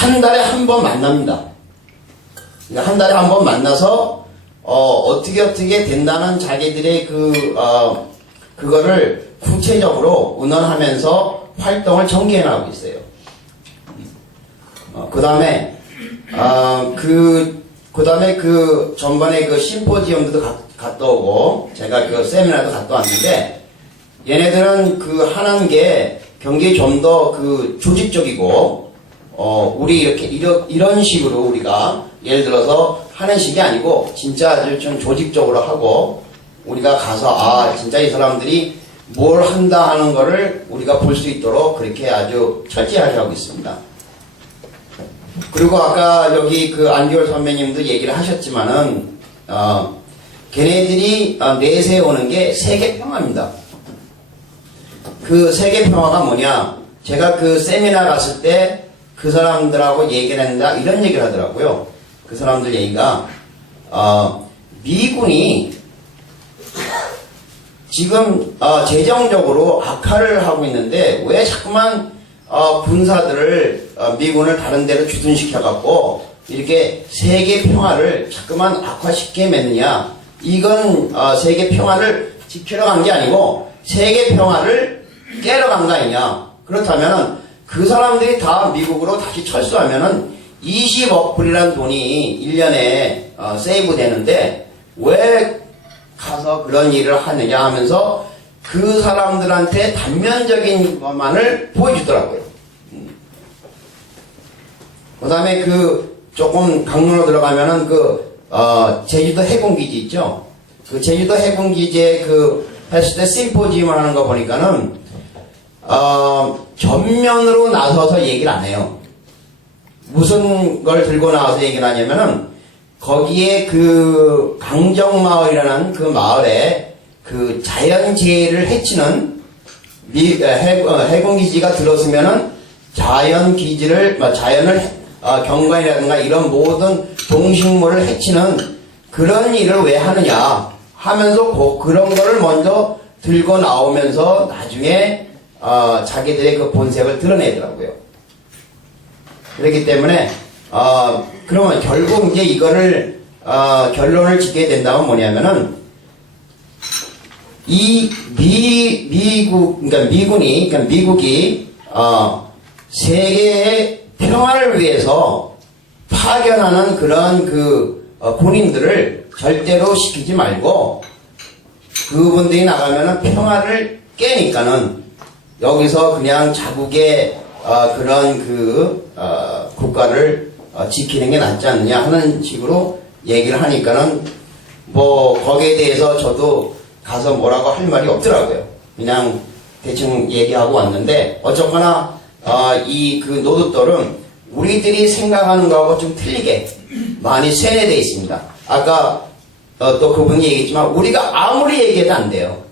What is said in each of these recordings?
한 달에 한 번 만납니다. 한 달에 한 번 만나서 어떻게 된다는 자기들의 그거를 구체적으로 의논하면서 활동을 전개해 나가고 있어요. 그 다음에 전번에 그 심포지엄도 갔다 오고, 제가 그 세미나도 갔다 왔는데, 얘네들은 하는 게 굉장히 좀 더 조직적이고, 우리 이런 식으로 우리가 예를 들어서 하는 식이 아니고, 진짜 아주 좀 조직적으로 하고, 우리가 가서, 진짜 이 사람들이 뭘 한다 하는 거를 우리가 볼 수 있도록 그렇게 아주 철저하게 하고 있습니다. 그리고 아까 여기 안기월 선배님도 얘기를 하셨지만은, 걔네들이 내세우는 게 세계평화입니다. 그 세계평화가 뭐냐? 제가 세미나 갔을 때 그 사람들하고 얘기를 했는데 이런 얘기를 하더라고요. 그 사람들 얘기가, 미군이 지금, 재정적으로 악화를 하고 있는데 왜 자꾸만 군사들을, 미군을 다른 데로 주둔시켜갖고, 이렇게 세계 평화를 자꾸만 악화시켜매느냐. 이건, 세계 평화를 지키러 간 게 아니고, 세계 평화를 깨러 간 거 아니냐. 그렇다면은, 그 사람들이 다 미국으로 다시 철수하면은, 20억 불이라는 돈이 1년에, 세이브 되는데, 왜 가서 그런 일을 하느냐 하면서, 그 사람들한테 단면적인 것만을 보여주더라고요. 그 다음에 조금 강릉으로 들어가면은 제주도 해군기지 있죠? 제주도 해군기지에 했을 때 심포지엄을 하는 거 보니까는, 전면으로 나서서 얘기를 안 해요. 무슨 걸 들고 나와서 얘기를 하냐면은, 거기에 강정마을이라는 그 마을에 자연재해를 해치는 해군기지가 들어서면은 자연을 경관이라든가 이런 모든 동식물을 해치는 그런 일을 왜 하느냐 하면서 그런 거를 먼저 들고 나오면서 나중에 자기들의 본색을 드러내더라고요. 그렇기 때문에 그러면 결국 이제 이거를 결론을 짓게 된다면 뭐냐면은 미국이 세계의 평화를 위해서 파견하는 그런 군인들을 절대로 시키지 말고, 그분들이 나가면은 평화를 깨니까는 여기서 그냥 자국의 그런 국가를 지키는 게 낫지 않느냐 하는 식으로 얘기를 하니까는 거기에 대해서 저도 가서 뭐라고 할 말이 없더라고요. 그냥 대충 얘기하고 왔는데, 어쨌거나 노드돌은 우리들이 생각하는 거하고 좀 틀리게 많이 세뇌되어 있습니다. 아까 또 그분이 얘기했지만 우리가 아무리 얘기해도 안 돼요.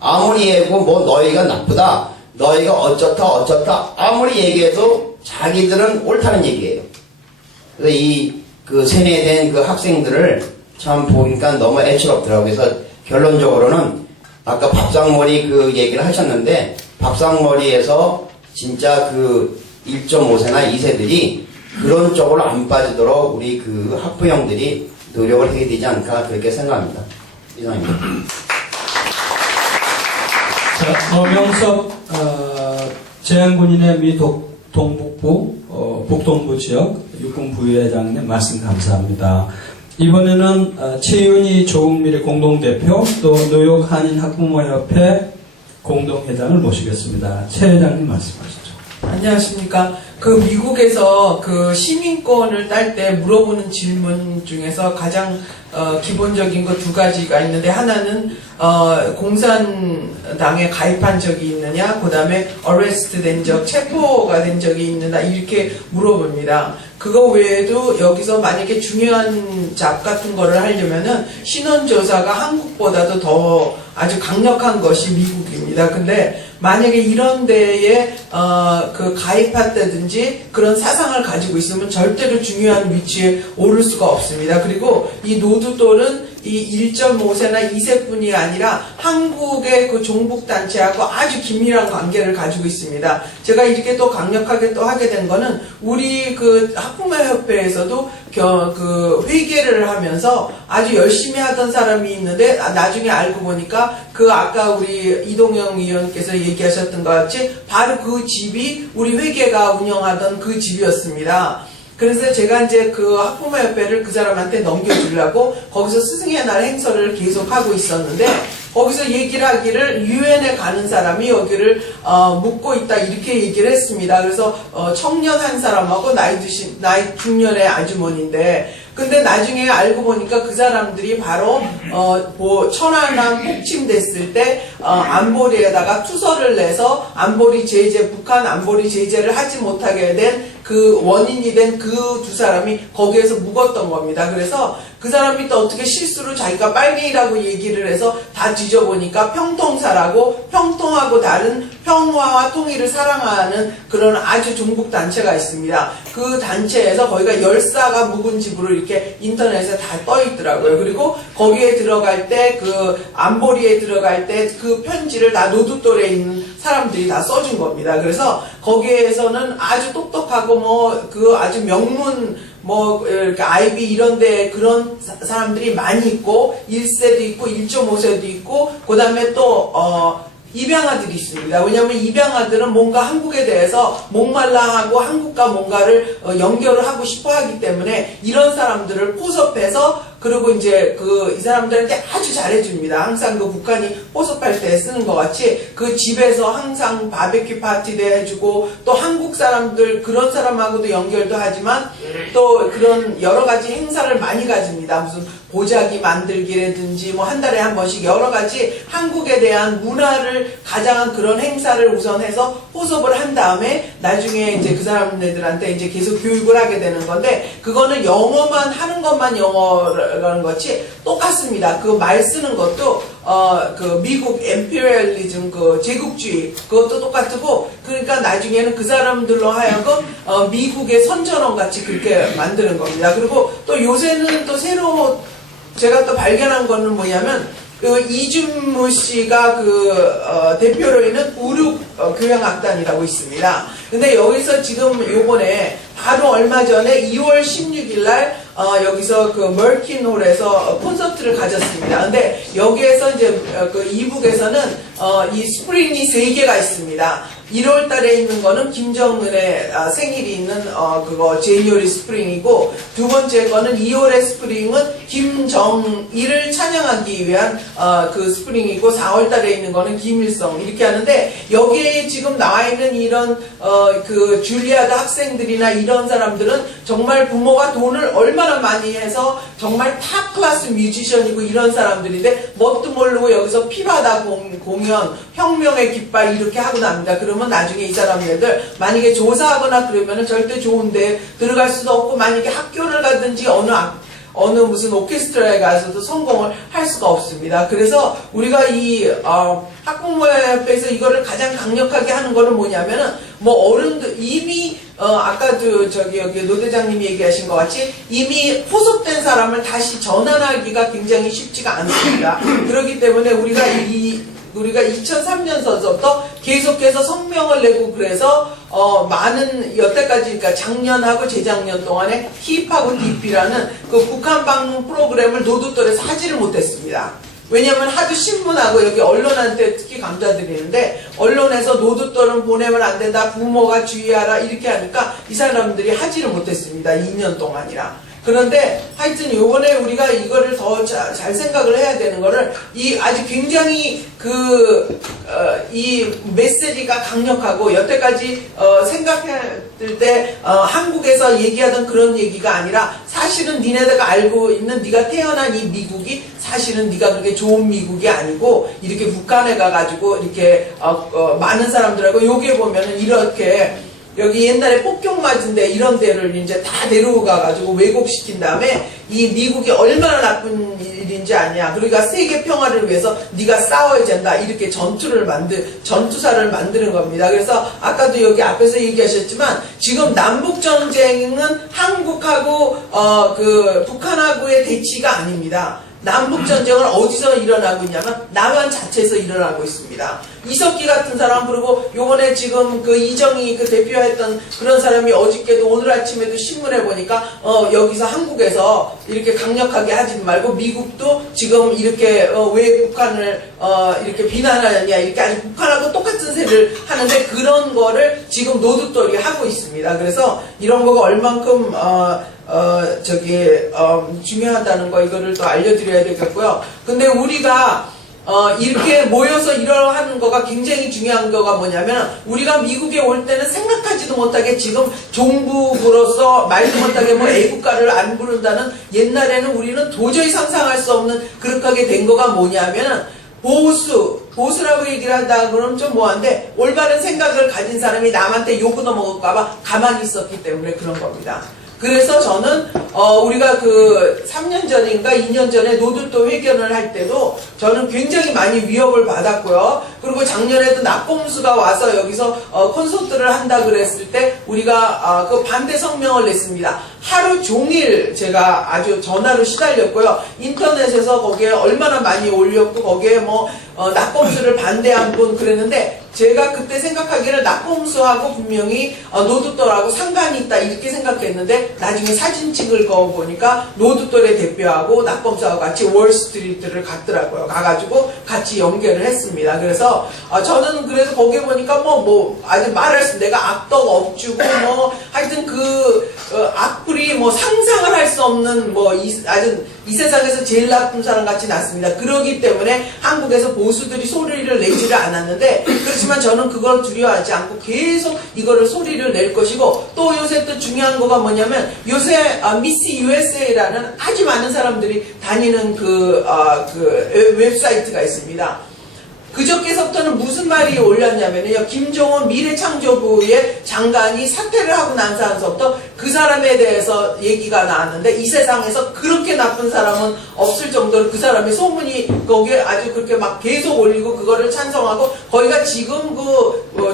아무리 얘기하고 너희가 나쁘다, 너희가 어쩌다 아무리 얘기해도 자기들은 옳다는 얘기예요. 그래서 세뇌된 학생들을 참 보니까 너무 애처롭더라고요. 그래서 결론적으로는 아까 밥상머리 얘기를 하셨는데, 밥상머리에서 진짜 1.5세나 2세들이 그런 쪽으로 안 빠지도록 우리 학부형들이 노력을 해야 되지 않을까 그렇게 생각합니다. 이상입니다. 자, 어명섭 재향군인의 미 동북부 북동부 지역 육군 부회장님 말씀 감사합니다. 이번에는 최윤희 조국미래 공동대표 또 뉴욕 한인학부모협회 공동회장을 모시겠습니다. 최 회장님 말씀하시죠. 안녕하십니까. 미국에서 시민권을 딸 때 물어보는 질문 중에서 가장 기본적인 거 두 가지가 있는데, 하나는 공산당에 가입한 적이 있느냐, 그 다음에 어레스트 된 적, 체포가 된 적이 있느냐 이렇게 물어봅니다. 그거 외에도 여기서 만약에 중요한 잡 같은 거를 하려면은 신원조사가 한국보다도 더 아주 강력한 것이 미국입니다. 근데 만약에 이런 데에 가입했다든지 그런 사상을 가지고 있으면 절대로 중요한 위치에 오를 수가 없습니다. 그리고 이 노드돌은 이 1.5세나 2세뿐이 아니라 한국의 그 종북단체하고 아주 긴밀한 관계를 가지고 있습니다. 제가 이렇게 또 강력하게 또 하게 된 거는 우리 그 학부모협회에서도 그 회계를 하면서 아주 열심히 하던 사람이 있는데 나중에 알고 보니까 그 아까 우리 이동영 의원께서 얘기하셨던 것 같이 바로 그 집이 우리 회계가 운영하던 그 집이었습니다. 그래서 제가 이제 그 학부모협회를 그 사람한테 넘겨주려고 거기서 스승의 날 행사를 계속 하고 있었는데 거기서 얘기를 하기를 유엔에 가는 사람이 여기를 묵고 있다 이렇게 얘기를 했습니다. 그래서 청년 한 사람하고 나이 중년의 아주머니인데 근데 나중에 알고 보니까 그 사람들이 바로 천안함 폭침됐을 때 안보리에다가 투서를 내서 안보리 제재 북한 안보리 제재를 하지 못하게 된 그 원인이 된 그 두 사람이 거기에서 묵었던 겁니다. 그래서 그 사람이 또 어떻게 실수로 자기가 빨갱이라고 얘기를 해서 다 뒤져보니까 평통사라고 평통하고 다른 평화와 통일을 사랑하는 그런 아주 종북단체가 있습니다. 그 단체에서 거기가 열사가 묵은 집으로 이렇게 인터넷에 다 떠 있더라고요. 그리고 거기에 들어갈 때 그 안보리에 들어갈 때 그 편지를 다 노두돌에 있는 사람들이 다 써준 겁니다. 그래서 거기에서는 아주 똑똑하고 뭐 그 아주 명문 뭐 이렇게 아이비 이런데 그런 사람들이 많이 있고 1세도 있고 1.5세도 있고 그 다음에 또 입양아들이 있습니다. 왜냐하면 입양아들은 뭔가 한국에 대해서 목말라하고 한국과 뭔가를 연결을 하고 싶어 하기 때문에 이런 사람들을 포섭해서 그리고 이제 이 사람들한테 아주 잘해줍니다. 항상 그 북한이 포섭할 때 쓰는 것 같이 그 집에서 항상 바베큐 파티도 해주고 또 한국 사람들 그런 사람하고도 연결도 하지만 또 그런 여러 가지 행사를 많이 가집니다. 무슨 보자기 만들기라든지 뭐 한 달에 한 번씩 여러 가지 한국에 대한 문화를 가장한 그런 행사를 우선 해서 포섭을 한 다음에 나중에 이제 그 사람들한테 이제 계속 교육을 하게 되는 건데 그거는 영어만 하는 것만 영어라는 것이 똑같습니다. 그 말 쓰는 것도 그 미국 엠피리얼리즘 그 제국주의 그것도 똑같고 그러니까 나중에는 그 사람들로 하여금 미국의 선전원 같이 그렇게 만드는 겁니다. 그리고 또 요새는 또 새로 제가 또 발견한 거는 뭐냐면 그 이준무 씨가 대표로 있는 우륙 교향악단이라고 있습니다. 근데 여기서 지금 요번에 바로 얼마 전에 2월 16일 날 여기서 그 머킨홀에서 콘서트를 가졌습니다. 근데 여기에서 이제 그 이북에서는 이 스프링이 3개가 있습니다. 1월 달에 있는 거는 김정은의 생일이 있는 그거 제니어리 스프링이고 두 번째 거는 2월의 스프링은 김정일을 찬양하기 위한 그 스프링이고 4월 달에 있는 거는 김일성 이렇게 하는데 여기에 지금 나와 있는 이런 그 줄리아드 학생들이나 이런 사람들은 정말 부모가 돈을 얼마나 많이 해서 정말 탑 클래스 뮤지션이고 이런 사람들인데 뭣도 모르고 여기서 피바다 공연 혁명의 깃발 이렇게 하고 납니다. 그러면 나중에 이 사람들 만약에 조사하거나 그러면은 절대 좋은데 들어갈 수도 없고 만약에 학교를 가든지 어느 무슨 오케스트라에 가서도 성공을 할 수가 없습니다. 그래서 우리가 이 학부모협회에서 이거를 가장 강력하게 하는 거는 뭐냐면은 뭐 어른들 이미 아까도 여기 노 대장님이 얘기하신 것 같이 이미 포섭된 사람을 다시 전환하기가 굉장히 쉽지가 않습니다. 그렇기 때문에 우리가 2003년서부터 계속해서 성명을 내고 그래서 많은 여태까지 그러니까 작년하고 재작년 동안에 힙하고 DP라는 그 북한 방문 프로그램을 노두돌에서 하지를 못했습니다. 왜냐하면 하도 신문하고 여기 언론한테 특히 감사드리는데 언론에서 노두돌은 보내면 안 된다 부모가 주의하라 이렇게 하니까 이 사람들이 하지를 못했습니다. 2년 동안이라. 그런데 하여튼 요번에 우리가 이거를 더 잘 생각을 해야 되는 거를 이 아주 굉장히 이 메시지가 강력하고 여태까지 생각했을 때 한국에서 얘기하던 그런 얘기가 아니라 사실은 니네가 알고 있는 네가 태어난 이 미국이 사실은 네가 그렇게 좋은 미국이 아니고 이렇게 북한에 가가지고 이렇게 많은 사람들하고 여기에 보면은 이렇게 여기 옛날에 폭격 맞은 데 이런 데를 이제 다 데려가가지고 왜곡시킨 다음에 이 미국이 얼마나 나쁜 일인지 아냐. 그러니까 세계 평화를 위해서 네가 싸워야 된다. 이렇게 전투사를 만드는 겁니다. 그래서 아까도 여기 앞에서 얘기하셨지만 지금 남북전쟁은 한국하고 북한하고의 대치가 아닙니다. 남북 전쟁은 어디서 일어나고 있냐면 남한 자체에서 일어나고 있습니다. 이석기 같은 사람, 그리고 요번에 지금 그 이정희 그 대표했던 그런 사람이 어저께도 오늘 아침에도 신문에 보니까 여기서 한국에서 이렇게 강력하게 하지 말고 미국도 지금 이렇게 왜 북한을 이렇게 비난하느냐, 이렇게 아주 북한하고 똑같은 세를 하는데 그런 거를 지금 노두돌이 하고 있습니다. 그래서 이런 거가 얼만큼 중요하다는 거, 이거를 또 알려드려야 되겠고요. 근데 우리가 이렇게 모여서 일하는 거가 굉장히 중요한 거가 뭐냐면, 우리가 미국에 올 때는 생각하지도 못하게 지금 종북으로서 말도 못하게 뭐 애국가를 안 부른다는, 옛날에는 우리는 도저히 상상할 수 없는 그렇게 된 거가 뭐냐면, 보수라고 얘기를 한다 그러면 좀 뭐한데, 올바른 생각을 가진 사람이 남한테 욕 얻어먹을까봐 가만히 있었기 때문에 그런 겁니다. 그래서 저는 우리가 그 3년 전인가 2년 전에 노두돌 회견을 할 때도 저는 굉장히 많이 위협을 받았고요. 그리고 작년에도 낙검수가 와서 여기서 콘서트를 한다 그랬을 때 우리가 그 반대 성명을 냈습니다. 하루 종일 제가 아주 전화로 시달렸고요. 인터넷에서 거기에 얼마나 많이 올렸고, 거기에 뭐 낙검수를 반대한 분 그랬는데, 제가 그때 생각하기에는 낙검수하고 분명히 노두돌하고 상관이 있다 이렇게 생각했는데, 나중에 사진 찍을 거 보니까 노두돌의 대표하고 낙검수하고 같이 월스트리트를 갔더라고요. 가가지고 같이 연결을 했습니다. 그래서 저는 그래서 거기에 보니까 뭐 아주 말할 수, 내가 악덕 억주고 뭐 하여튼 악플이 뭐 상상을 할 수 없는 아주 이 세상에서 제일 나쁜 사람 같이 났습니다. 그러기 때문에 한국에서 보수들이 소리를 내지를 않았는데, 그렇지만 저는 그걸 두려워하지 않고 계속 이거를 소리를 낼 것이고, 또 요새 또 중요한 거가 뭐냐면, 요새 미스 USA라는 아주 많은 사람들이 다니는 웹사이트가 있습니다. 그저께서부터는 무슨 말이 올렸냐면요, 김종원 미래창조부의 장관이 사퇴를 하고 난 사람서부터 그 사람에 대해서 얘기가 나왔는데, 이 세상에서 그렇게 나쁜 사람은 없을 정도로 그 사람의 소문이 거기에 아주 그렇게 막 계속 올리고 그거를 찬성하고, 거기가 지금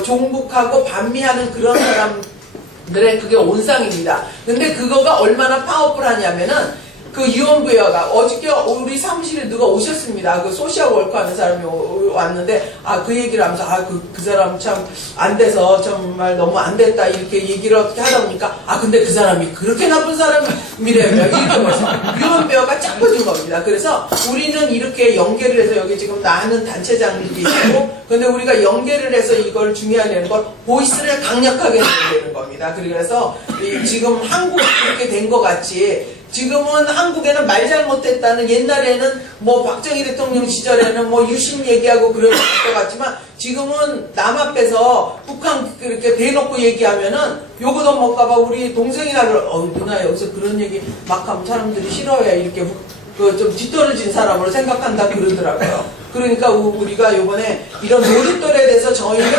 종북하고 반미하는 그런 사람들의 그게 온상입니다. 근데 그거가 얼마나 파워풀하냐면은, 그 유언부여가 어저께 우리 사무실에 누가 오셨습니다. 그 소셜 워커 하는 사람이 왔는데, 그 얘기를 하면서, 그 사람 참 안 돼서 정말 너무 안 됐다 이렇게 얘기를 어떻게 하다 보니까, 근데 그 사람이 그렇게 나쁜 사람이래요. 이렇게 말해서 유언부여가 쫙 퍼준 겁니다. 그래서 우리는 이렇게 연계를 해서, 여기 지금 나는 단체장들이 있고, 근데 우리가 연계를 해서 이걸 중요하다는 걸 보이스를 강력하게 내야 되는 겁니다. 그래서 지금 한국이 그렇게 된 것 같이, 지금은 한국에는 말 잘못했다는, 옛날에는 뭐 박정희 대통령 시절에는 뭐 유신 얘기하고 그럴 것 같지만, 지금은 남 앞에서 북한 그렇게 대놓고 얘기하면은 요거도 먹까봐 우리 동생이 나를 누나 여기서 그런 얘기 막 하면 사람들이 싫어해, 이렇게 좀 뒤떨어진 사람으로 생각한다 그러더라고요. 그러니까 우리가 요번에 이런 노두돌에 대해서 저희는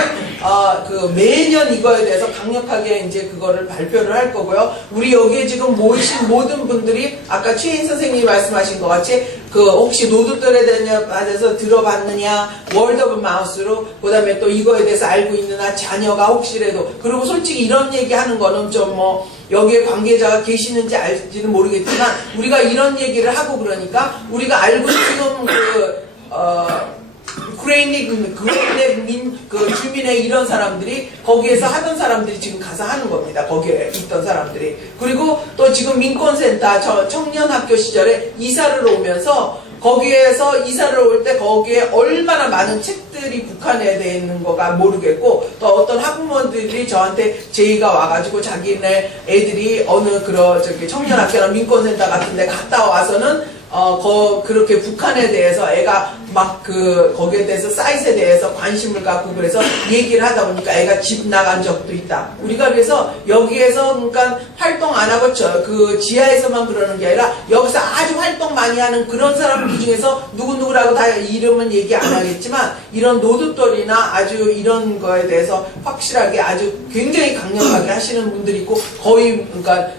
매년 이거에 대해서 강력하게 이제 그거를 발표를 할 거고요. 우리 여기에 지금 모이신 모든 분들이 아까 최인 선생님이 말씀하신 것 같이 혹시 노두돌에 대해서 들어봤느냐, 월드 오브 마우스로, 그 다음에 또 이거에 대해서 알고 있느냐, 자녀가 혹시라도, 그리고 솔직히 이런 얘기 하는 거는 좀 여기에 관계자가 계시는지 알지는 모르겠지만, 우리가 이런 얘기를 하고 그러니까, 우리가 알고 지금 주민의 이런 사람들이, 거기에서 하던 사람들이 지금 가서 하는 겁니다. 거기에 있던 사람들이. 그리고 또 지금 민권센터 청년학교 시절에 이사를 오면서, 거기에서 이사를 올 때 거기에 얼마나 많은 책들이 북한에 대해 있는 거가 모르겠고, 또 어떤 학부모들이 저한테 제의가 와가지고 자기네 애들이 어느 청년학교나 민권센터 같은 데 갔다 와서는 그렇게 북한에 대해서 애가 막 거기에 대해서 사이트에 대해서 관심을 갖고, 그래서 얘기를 하다 보니까 애가 집 나간 적도 있다. 우리가 그래서 여기에서 그러니까 활동 안 하고 지하에서만 그러는 게 아니라, 여기서 아주 활동 많이 하는 그런 사람들 중에서 누구누구라고 다 이름은 얘기 안 하겠지만, 이런 노두돌이나 아주 이런 거에 대해서 확실하게 아주 굉장히 강력하게 하시는 분들이 있고, 거의 그러니까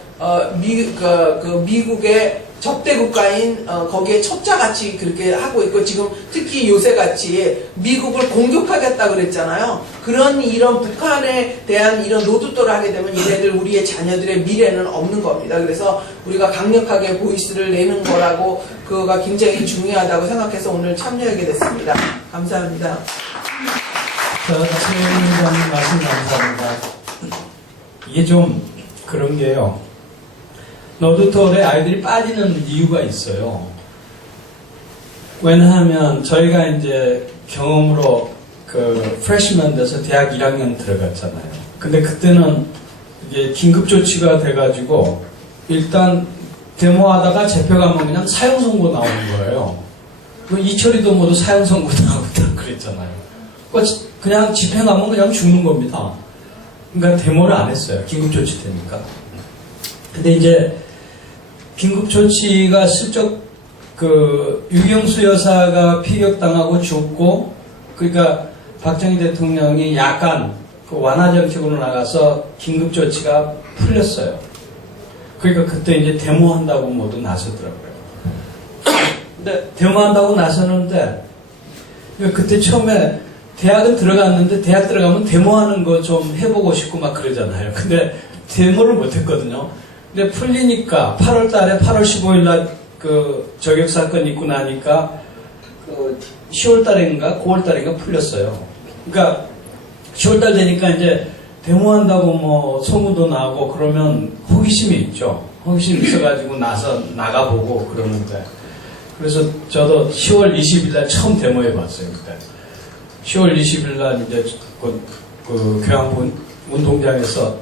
미국의 적대 국가인 거기에 첩자같이 그렇게 하고 있고, 지금 특히 요새같이 미국을 공격하겠다 그랬잖아요. 이런 북한에 대한 이런 노두돌을 하게 되면 얘네들 우리의 자녀들의 미래는 없는 겁니다. 그래서 우리가 강력하게 보이스를 내는 거라고 그거가 굉장히 중요하다고 생각해서 오늘 참여하게 됐습니다. 감사합니다. 최영희 회장님 말씀 감사합니다. 이게 좀 그런 게요. 노두톨에 아이들이 빠지는 이유가 있어요. 왜냐하면 저희가 이제 경험으로 그 프레시맨 돼서 대학 1학년 들어갔잖아요. 근데 그때는 이게 긴급 조치가 돼가지고 일단 데모하다가 잡혀가면 그냥 사형 선고 나오는 거예요. 그 이철이도 모두 사형 선고 나오고 그랬잖아요. 그냥 집회 가면 그냥 죽는 겁니다. 그러니까 데모를 안 했어요. 긴급 조치 되니까. 근데 이제 긴급 조치가 슬쩍 그 유경수 여사가 피격당하고 죽고, 그러니까 박정희 대통령이 약간 그 완화 정책으로 나가서 긴급 조치가 풀렸어요. 그러니까 그때 이제 데모한다고 모두 나서더라고요. 근데 데모한다고 나서는데 그때 처음에 대학은 들어갔는데 대학 들어가면 데모하는 거 좀 해보고 싶고 막 그러잖아요. 근데 데모를 못했거든요. 근데 풀리니까 8월 달에 8월 15일 날 그 저격 사건 있고 나니까 그 10월 달인가 9월 달인가 풀렸어요. 그러니까 10월 달 되니까 이제 데모한다고 뭐 소문도 나고 그러면 호기심이 있죠. 호기심이 있어가지고 나가보고 그러는데, 그래서 저도 10월 20일 날 처음 데모해봤어요. 그때 10월 20일 날 이제 그 교양부 운동장에서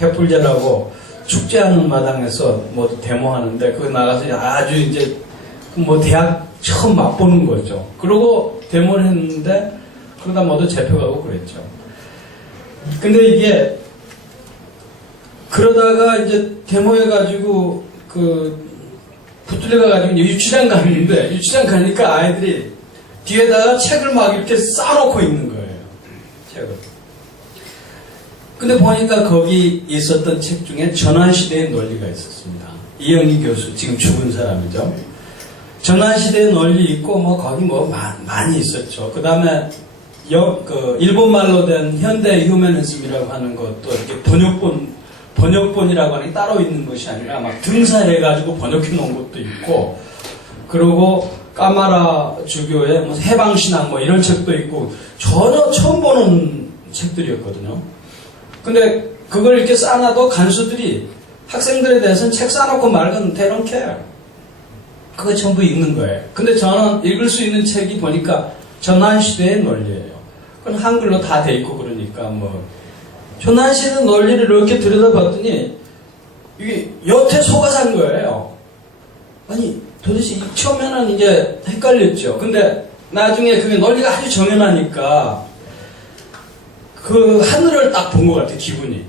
해풀제라고 축제하는 마당에서 뭐 데모하는데 그거 나가서 아주 이제 뭐 대학 처음 맛보는 거죠. 그러고 데모를 했는데 그러다 모두 잡혀가고 그랬죠. 근데 이게 그러다가 이제 데모해가지고 그 붙들려가가지고 유치장 갔는데 유치장 가니까 아이들이 뒤에다가 책을 막 이렇게 쌓아놓고 있는 거예요. 책을. 근데 보니까 거기 있었던 책 중에 전환시대의 논리가 있었습니다. 이영희 교수, 지금 죽은 사람이죠. 전환시대의 논리 있고, 뭐, 거기 뭐, 많이 있었죠. 그 다음에, 일본말로 된 현대 휴머니즘이라고 하는 것도 이렇게 번역본이라고 하는 게 따로 있는 것이 아니라 막 등사해가지고 번역해 놓은 것도 있고, 그리고 까마라 주교의 뭐 해방신앙 뭐 이런 책도 있고, 전혀 처음 보는 책들이었거든요. 근데 그걸 이렇게 쌓아놔도 간수들이 학생들에 대해서는 책 쌓아놓고 말건 they don't care. 그거 전부 읽는 거예요. 근데 저는 읽을 수 있는 책이 보니까 전환시대의 논리예요. 그건 한글로 다 돼 있고 그러니까 뭐 전환시대 논리를 이렇게 들여다봤더니 이게 여태 속아 산 거예요. 아니 도대체 처음에는 이제 헷갈렸죠. 근데 나중에 그게 논리가 아주 정연하니까 그 하늘을 딱 본 것 같아, 기분이.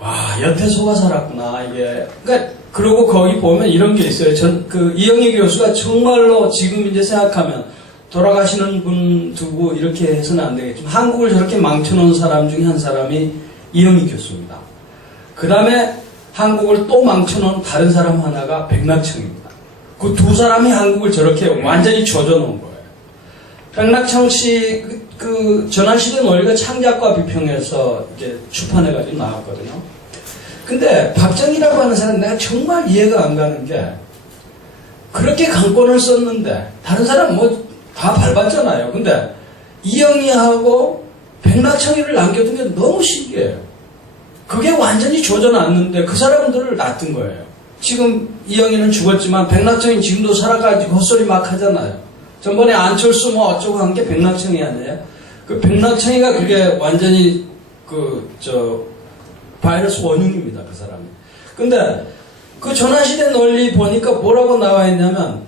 와, 여태 속아 살았구나, 이게. 그러니까, 그러고 거기 보면 이런 게 있어요. 이영희 교수가 정말로 지금 이제 생각하면 돌아가시는 분 두고 이렇게 해서는 안 되겠지만 한국을 저렇게 망쳐놓은 사람 중에 한 사람이 이영희 교수입니다. 그 다음에 한국을 또 망쳐놓은 다른 사람 하나가 백낙청입니다. 그 두 사람이 한국을 저렇게 완전히 조져놓은 거예요. 백낙청 씨, 그 전환시대 논리가 창작과 비평에서 이제 출판해가지고 나왔거든요. 근데 박정희라고 하는 사람 내가 정말 이해가 안 가는 게 그렇게 강권을 썼는데 다른 사람 뭐 다 밟았잖아요. 근데 이영희하고 백낙청이를 남겨둔 게 너무 신기해요. 그게 완전히 조져놨는데 그 사람들을 놔둔 거예요. 지금 이영희는 죽었지만 백낙청이 지금도 살아가지고 헛소리 막 하잖아요. 전번에 안철수 뭐 어쩌고 한 게 백낙청이 아니에요. 그 백낙청이가 그게 완전히 바이러스 원흉입니다, 그 사람이. 근데 그 전환시대 논리 보니까 뭐라고 나와 있냐면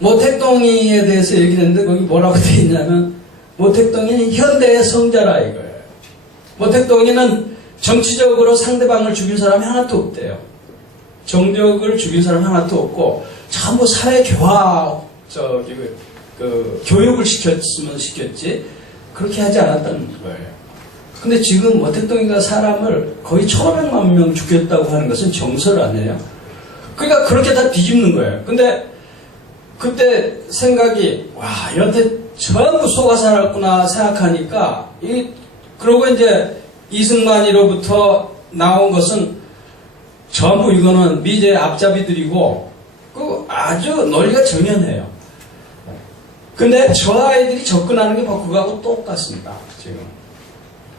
모택동이에 대해서 얘기를 했는데 거기 뭐라고 되어 있냐면 모택동이는 현대의 성자라 이거예요. 모택동이는 정치적으로 상대방을 죽인 사람이 하나도 없대요. 정적을 죽인 사람이 하나도 없고 전부 사회교화 교육을 시켰으면 시켰지 그렇게 하지 않았다는 거예요. 근데 지금 모택동이가 사람을 거의 1,500만 명 죽였다고 하는 것은 정설 아니에요? 그러니까 그렇게 다 뒤집는 거예요. 근데 그때 생각이 와 여태 전부 속아 살았구나 생각하니까 이 그리고 이제 이승만이로부터 나온 것은 전부 이거는 미제의 앞잡이들이고 그 아주 논리가 정연해요. 근데 저 아이들이 접근하는 게 뭐 그거하고 똑같습니다. 지금.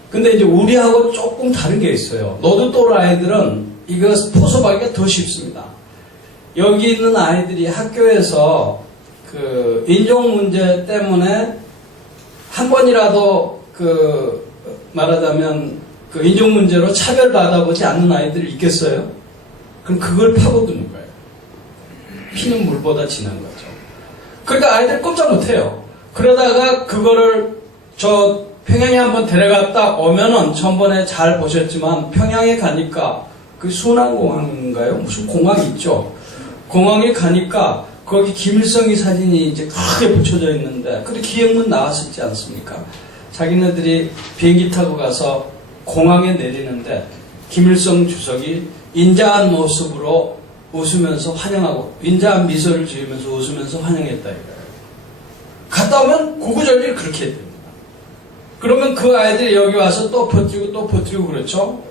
근데 이제 우리하고 조금 다른 게 있어요. 너도 또래 아이들은 이거 포섭하기가 더 쉽습니다. 여기 있는 아이들이 학교에서 그 인종 문제 때문에 한 번이라도 그 말하자면 그 인종 문제로 차별받아보지 않는 아이들이 있겠어요? 그럼 그걸 파고드는 거예요. 피는 물보다 진한 거죠. 그러니까 아이들 꼼짝 못해요. 그러다가 그거를 저 평양에 한번 데려갔다 오면은 전번에 잘 보셨지만 평양에 가니까 그 순환공항인가요? 무슨 공항이 있죠. 공항에 가니까 거기 김일성이 사진이 이제 크게 붙여져 있는데 근데 기획문 나왔었지 않습니까? 자기네들이 비행기 타고 가서 공항에 내리는데 김일성 주석이 인자한 모습으로 웃으면서 환영하고 인자한 미소를 지으면서 웃으면서 환영했다 이거예요. 갔다 오면 구구절절 그렇게 해야 됩니다. 그러면 그 아이들이 여기 와서 또 버티고 또 버티고 그렇죠.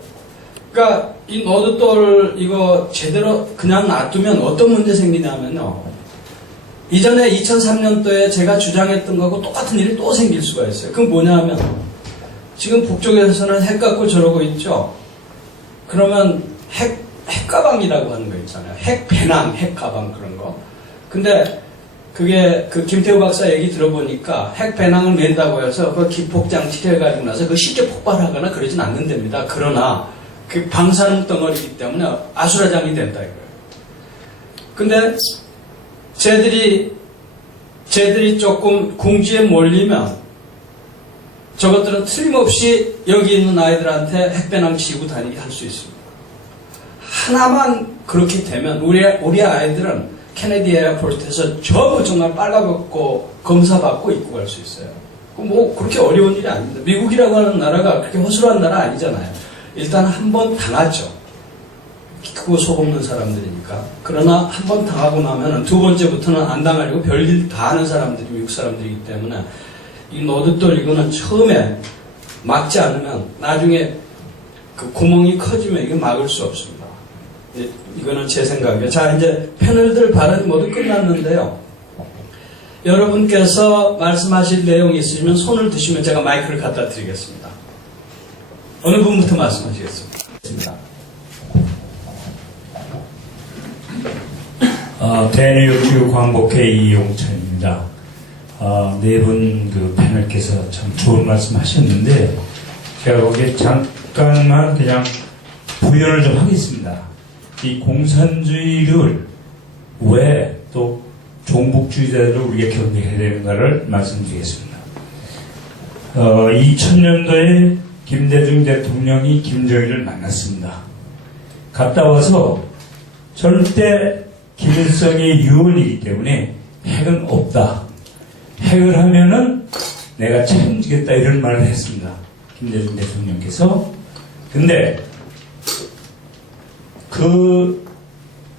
그러니까 이 너드돌 이거 제대로 그냥 놔두면 어떤 문제 생기냐면요. 이전에 2003년도에 제가 주장했던 거하고 똑같은 일이 또 생길 수가 있어요. 그건 뭐냐면 지금 북쪽에서는 핵 갖고 저러고 있죠. 그러면 핵가방이라고 하는 거 있잖아요. 핵배낭, 핵가방 그런 거. 근데 그게 그 김태우 박사 얘기 들어보니까 핵배낭을 낸다고 해서 그 기폭장치를 해가지고 나서 그 쉽게 폭발하거나 그러진 않는답니다. 그러나 그 방사능 덩어리이기 때문에 아수라장이 된다 이거예요. 근데 쟤들이 조금 궁지에 몰리면 저것들은 틀림없이 여기 있는 아이들한테 핵배낭 지고 다니게 할 수 있습니다. 하나만 그렇게 되면 우리 아이들은 케네디 에어포트에서 전부 정말 빨가벗고 검사받고 입고 갈 수 있어요. 뭐 그렇게 어려운 일이 아닙니다. 미국이라고 하는 나라가 그렇게 허술한 나라 아니잖아요. 일단 한 번 당하죠. 크고 속 없는 사람들이니까. 그러나 한 번 당하고 나면 두 번째부터는 안 당하려고 별일 다 하는 사람들이 미국 사람들이기 때문에 이 너드돌 이거는 처음에 막지 않으면 나중에 그 구멍이 커지면 이거 막을 수 없습니다. 이거는 제 생각이에요. 자, 이제 패널들 발언이 모두 끝났는데요. 여러분께서 말씀하실 내용이 있으시면 손을 드시면 제가 마이크를 갖다 드리겠습니다. 어느 분부터 말씀하시겠습니다. 대뉴욕주 광복회 이용찬입니다. 네 분 그 패널께서 참 좋은 말씀 하셨는데, 제가 거기에 잠깐만 그냥 부연을 좀 하겠습니다. 이 공산주의를 왜 또 종북주의자를 우리가 견뎌야 되는가를 말씀드리겠습니다. 2000년도에 김대중 대통령이 김정일을 만났습니다. 갔다 와서 절대 김일성의 유언이기 때문에 핵은 없다. 핵을 하면은 내가 책임지겠다 이런 말을 했습니다. 김대중 대통령께서. 근데 그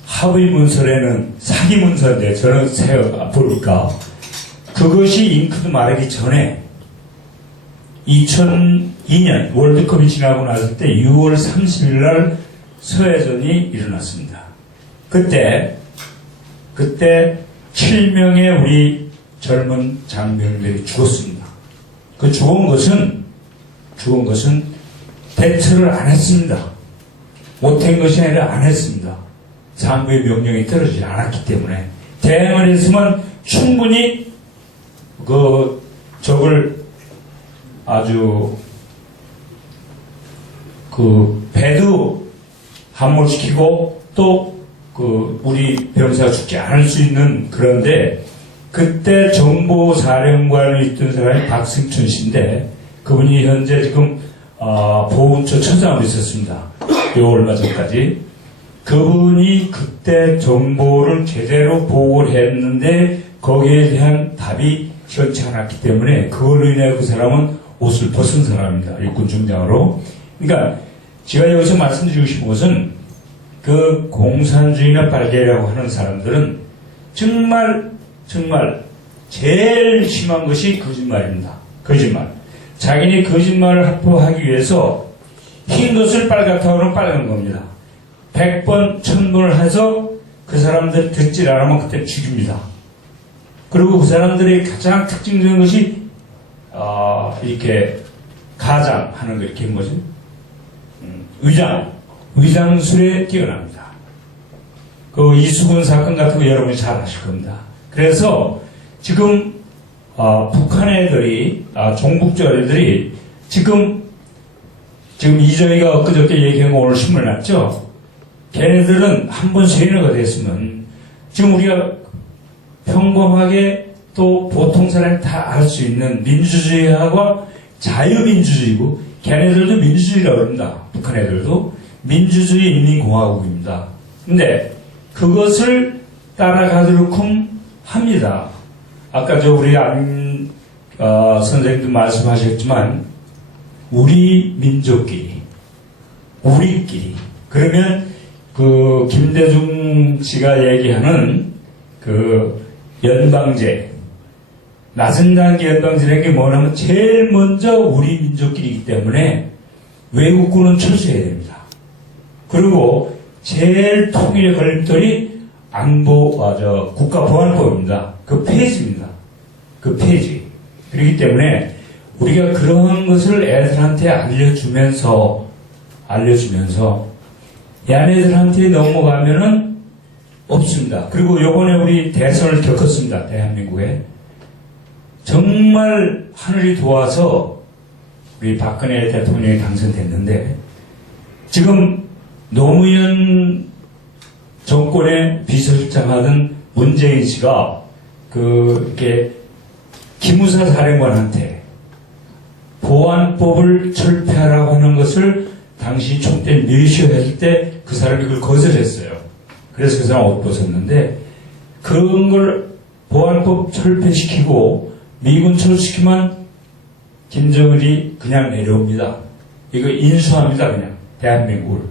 합의 문서에는 사기 문서인데 저는 보니까 그것이 잉크도 마르기 전에 2002년 월드컵이 지나고 났을 때 6월 30일 날 서해전이 일어났습니다. 그때 7명의 우리 젊은 장병들이 죽었습니다. 그 죽은 것은 대처를 안 했습니다. 못한 것이 아니라 안 했습니다. 상부의 명령이 떨어지지 않았기 때문에 대응을 했으면 충분히 그 적을 아주 그 배도 함몰시키고 또 그 우리 병사가 죽지 않을 수 있는. 그런데 그때 정보사령관을 있던 사람이 박승천 씨인데 그분이 현재 지금 보훈처 처장으로 있었습니다. 요 얼마 전까지. 그분이 그때 정보를 제대로 보고를 했는데 거기에 대한 답이 시원치 않았기 때문에 그걸로 인해 그 사람은 옷을 벗은 사람입니다. 육군 중장으로. 그러니까 제가 여기서 말씀드리고 싶은 것은 그 공산주의나 빨갱이라고 하는 사람들은 정말 제일 심한 것이 거짓말입니다. 거짓말. 자기네 거짓말을 확보하기 위해서 흰 것을 빨갛다고 하면 빨간 겁니다. 100번, 1000번을 해서 그 사람들 듣질 않으면 그때 죽입니다. 그리고 그 사람들의 가장 특징적인 것이 이렇게 가장하는 거 이렇게 뭐지? 위장술에 뛰어납니다. 그 이수근 사건 같은 거 여러분이 잘 아실 겁니다. 그래서 지금 북한 애들이 종북적 애들이 지금 이저희가 엊그저께 얘기한 거 오늘 신문에 났죠? 걔네들은 한 번 세뇌가 됐으면 지금 우리가 평범하게 또 보통 사람이 다 알 수 있는 민주주의하고 자유민주주의고 걔네들도 민주주의라고 그럽니다. 북한 애들도 민주주의 인민공화국입니다. 근데 그것을 따라가도록끔 합니다. 아까 우리 선생님도 말씀하셨지만 우리 민족끼리 우리끼리 그러면 그 김대중 씨가 얘기하는 그 연방제 낮은 단계 연방제라는 게 뭐냐면 제일 먼저 우리 민족끼리이기 때문에 외국군은 철수해야 됩니다. 그리고 제일 통일의 걸림돌이 국가보안법입니다. 그 폐지입니다. 그 폐지. 그렇기 때문에 우리가 그런 것을 애들한테 알려주면서 얘네들한테 넘어가면은 없습니다. 그리고 요번에 우리 대선을 겪었습니다. 대한민국에. 정말 하늘이 도와서 우리 박근혜 대통령이 당선됐는데 지금 노무현 정권의 비서실장 하던 문재인 씨가 이렇게 기무사 사령관한테 보안법을 철폐하라고 하는 것을 당시 총대 밀시했을 때 그 사람이 그걸 거절했어요. 그래서 그 사람 옷 벗었는데 그런 걸 보안법 철폐시키고 미군 철수시키면 김정일이 그냥 내려옵니다. 이거 인수합니다. 그냥 대한민국을.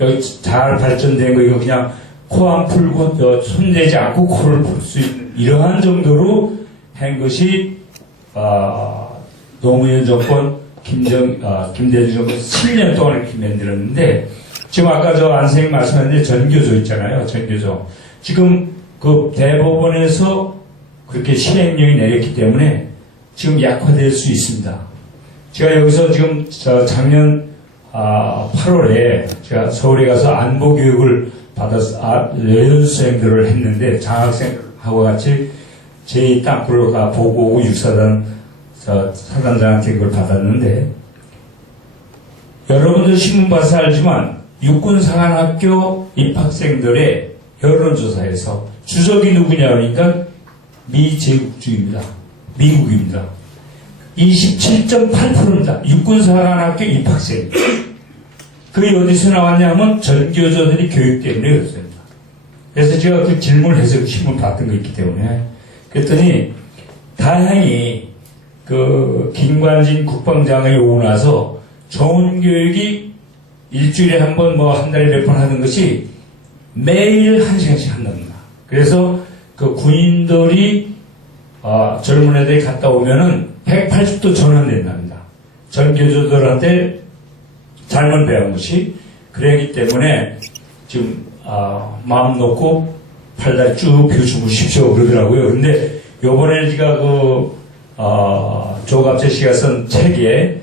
여기 잘 발전된 거 이거 그냥 코 안 풀고 손대지 않고 코를 풀 수 있는 이러한 정도로 한 것이 노무현 정권 김대중 정권 10년 동안 이렇게 만들었는데 지금 아까 안 선생님 말씀하셨는데 전교조 있잖아요. 전교조. 지금 그 대법원에서 그렇게 시행령이 내렸기 때문에 지금 약화될 수 있습니다. 제가 여기서 지금 작년 8월에 제가 서울에 가서 안보교육을 받아서 여연수생들을 했는데 장학생하고 같이 제 땅굴로 다 보고 오고 육사단 사단장한테 그걸 받았는데 여러분들 신문 봐서 알지만 육군사관학교 입학생들의 여론조사에서 주적이 누구냐 그러니까 미제국주의입니다. 미국입니다. 27.8%입니다. 육군사관학교 입학생. 그게 어디서 나왔냐면 전교조들이 교육 때문에 그렇습니다. 그래서 제가 그 질문을 해서 신문 봤던 거 있기 때문에 그랬더니 다행히 김관진 국방장관이 오고 나서 좋은 교육이 일주일에 한 번 한 달에 몇 번 하는 것이 매일 1시간씩 한답니다. 그래서 그 군인들이 젊은 애들이 갔다 오면은 180도 전환된답니다. 전교조들한테 잘못 배운 것이 그러기 때문에 지금 마음 놓고 팔다리 쭉 펴주십시오 그러더라고요. 근데 요번에 제가 조갑재 씨가 쓴 책에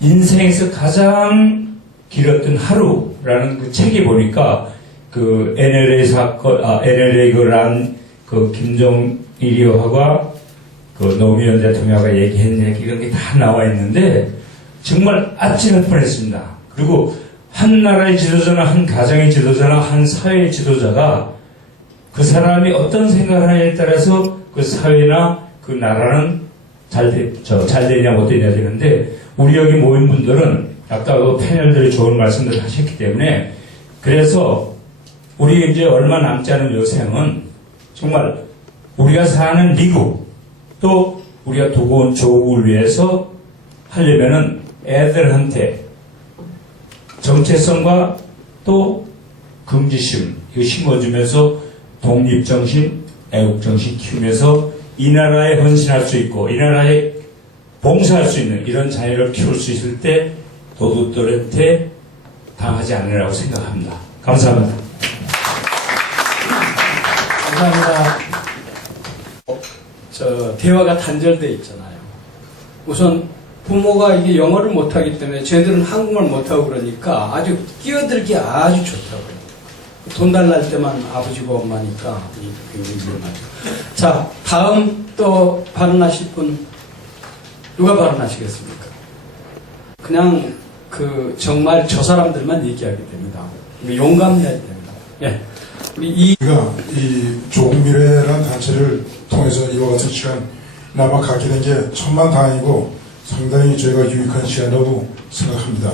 인생에서 가장 길었던 하루라는 그 책에 보니까 그 NLA 사건, NLA 김정일이하고 노무현 대통령과 얘기한 얘기 이런 게 다 나와 있는데 정말 아찔할 뻔했습니다. 그리고 한 나라의 지도자나 한 가정의 지도자나 한 사회의 지도자가 그 사람이 어떤 생각을 하냐에 따라서 그 사회나 그 나라는 잘 되냐 못 되냐 되는데 우리 여기 모인 분들은 아까 그 패널들이 좋은 말씀들을 하셨기 때문에 그래서 우리 이제 얼마 남지 않은 요생은 정말 우리가 사는 미국 또 우리가 두고 온 조국을 위해서 하려면은 애들한테 정체성과 또 긍지심 이거 심어주면서 독립정신, 애국정신 키우면서 이 나라에 헌신할 수 있고 이 나라의 봉사할 수 있는 이런 자녀를 키울 수 있을 때 도둑들한테 당하지 않으라고 생각합니다. 감사합니다. 감사합니다. 대화가 단절돼 있잖아요. 우선 부모가 이게 영어를 못하기 때문에 쟤들은 한국말 못하고 그러니까 아주 끼어들기 아주 좋다고요. 돈 달랄 때만 아버지고 엄마니까 굉장히 위험하죠. 자, 다음 또 발언하실 분 누가 발언하시겠습니까? 그냥 정말 저 사람들만 얘기하게 됩니다. 용감해야 됩니다. 예. 우리가 이 조국미래라는 단체를 통해서 이와 같은 시간 남아 갖게 된 게 천만다행이고 상당히 저희가 유익한 시간이라고 생각합니다.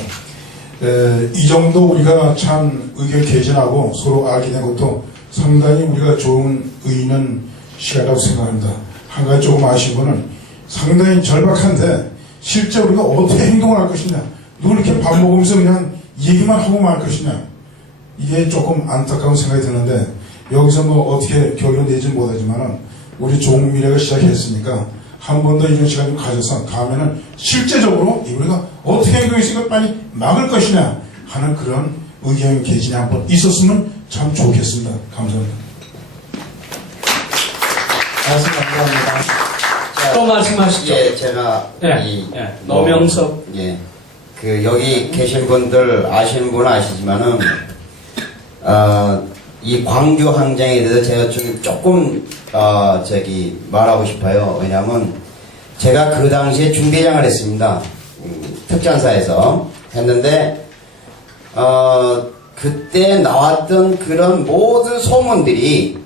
이 정도 우리가 참 의견 개진하고 서로 알게 된 것도 상당히 우리가 좋은 의의 있는 시간이라고 생각합니다. 한 가지 조금 아쉬운 거는 상당히 절박한데 실제 우리가 어떻게 행동을 할 것이냐, 누굴 이렇게 밥 먹으면서 그냥 얘기만 하고 말 것이냐, 이게 조금 안타까운 생각이 드는데 여기서 뭐 어떻게 결론 내지는 못하지만은 우리 좋은 미래가 시작했으니까 한 번 더 이런 시간 좀 가져서 다음에는 실제적으로 우리가 어떻게 행동해서 이걸 빨리 막을 것이냐 하는 그런 의견 개진이 한번 있었으면 참 좋겠습니다. 감사합니다. 말씀 감사합니다. 또 말씀하시죠. 예, 제가 노명섭. 여기 계신 분들 아시는 분은 아시지만은 이 광주 항쟁에 대해서 제가 조금 말하고 싶어요. 왜냐하면 제가 그 당시에 중대장을 했습니다. 특전사에서 했는데 그때 나왔던 그런 모든 소문들이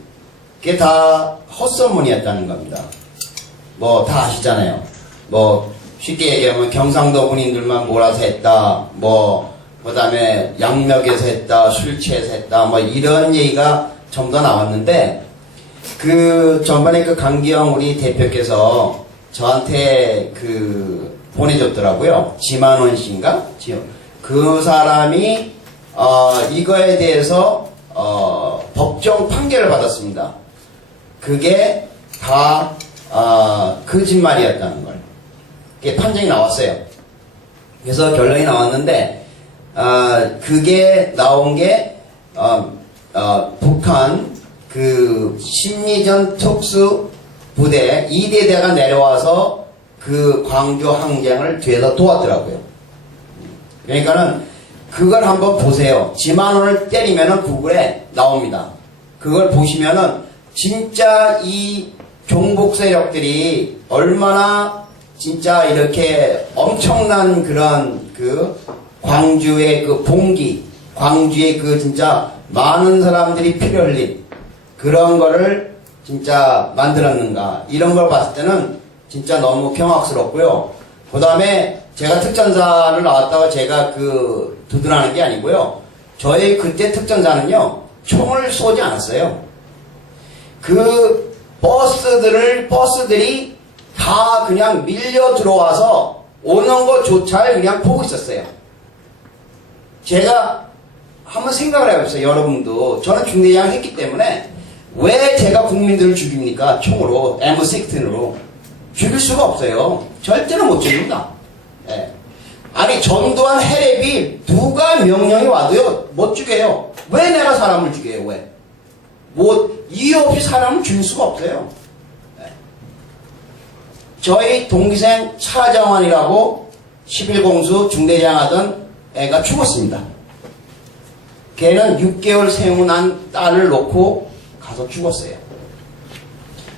그게 다 헛소문이었다는 겁니다. 뭐 다 아시잖아요. 뭐 쉽게 얘기하면 경상도 군인들만 몰아서 했다. 그 다음에 양력에서 했다, 술 취해서 했다, 뭐 이런 얘기가 전부 다 나왔는데, 전번에 강기영 우리 대표께서 저한테 보내줬더라고요. 지만원 씨인가? 그 사람이, 이거에 대해서, 법정 판결을 받았습니다. 그게 다, 거짓말이었다는 걸. 그게 판정이 나왔어요. 그래서 결론이 나왔는데, 그게 나온 게, 북한 심리전 특수 부대 2대대가 내려와서 광주 항쟁을 뒤에서 도왔더라고요. 그러니까는 그걸 한번 보세요. 지만원을 때리면은 구글에 나옵니다. 그걸 보시면은 진짜 이 종북 세력들이 얼마나 진짜 이렇게 엄청난 그런 광주의 봉기, 광주의 진짜 많은 사람들이 피를 흘린 그런 거를 진짜 만들었는가, 이런 걸 봤을 때는 진짜 너무 경악스럽고요. 그 다음에 제가 특전사를 나왔다고 제가 두둔하는 게 아니고요. 저희 그때 특전사는요, 총을 쏘지 않았어요. 버스들이 다 그냥 밀려 들어와서 오는 것조차를 그냥 보고 있었어요. 제가 한번 생각을 해봤어요. 여러분도. 저는 중대장 했기 때문에 왜 제가 국민들을 죽입니까? 총으로, M16으로. 죽일 수가 없어요. 절대로 못 죽입니다. 예. 아니, 전두환 해랩이 누가 명령이 와도요, 못 죽여요. 왜 내가 사람을 죽여요? 왜? 이유 없이 사람을 죽일 수가 없어요. 예. 저희 동기생 차정환이라고 11공수 중대장 하던 애가 죽었습니다. 걔는 6개월 생후난 딸을 놓고 가서 죽었어요.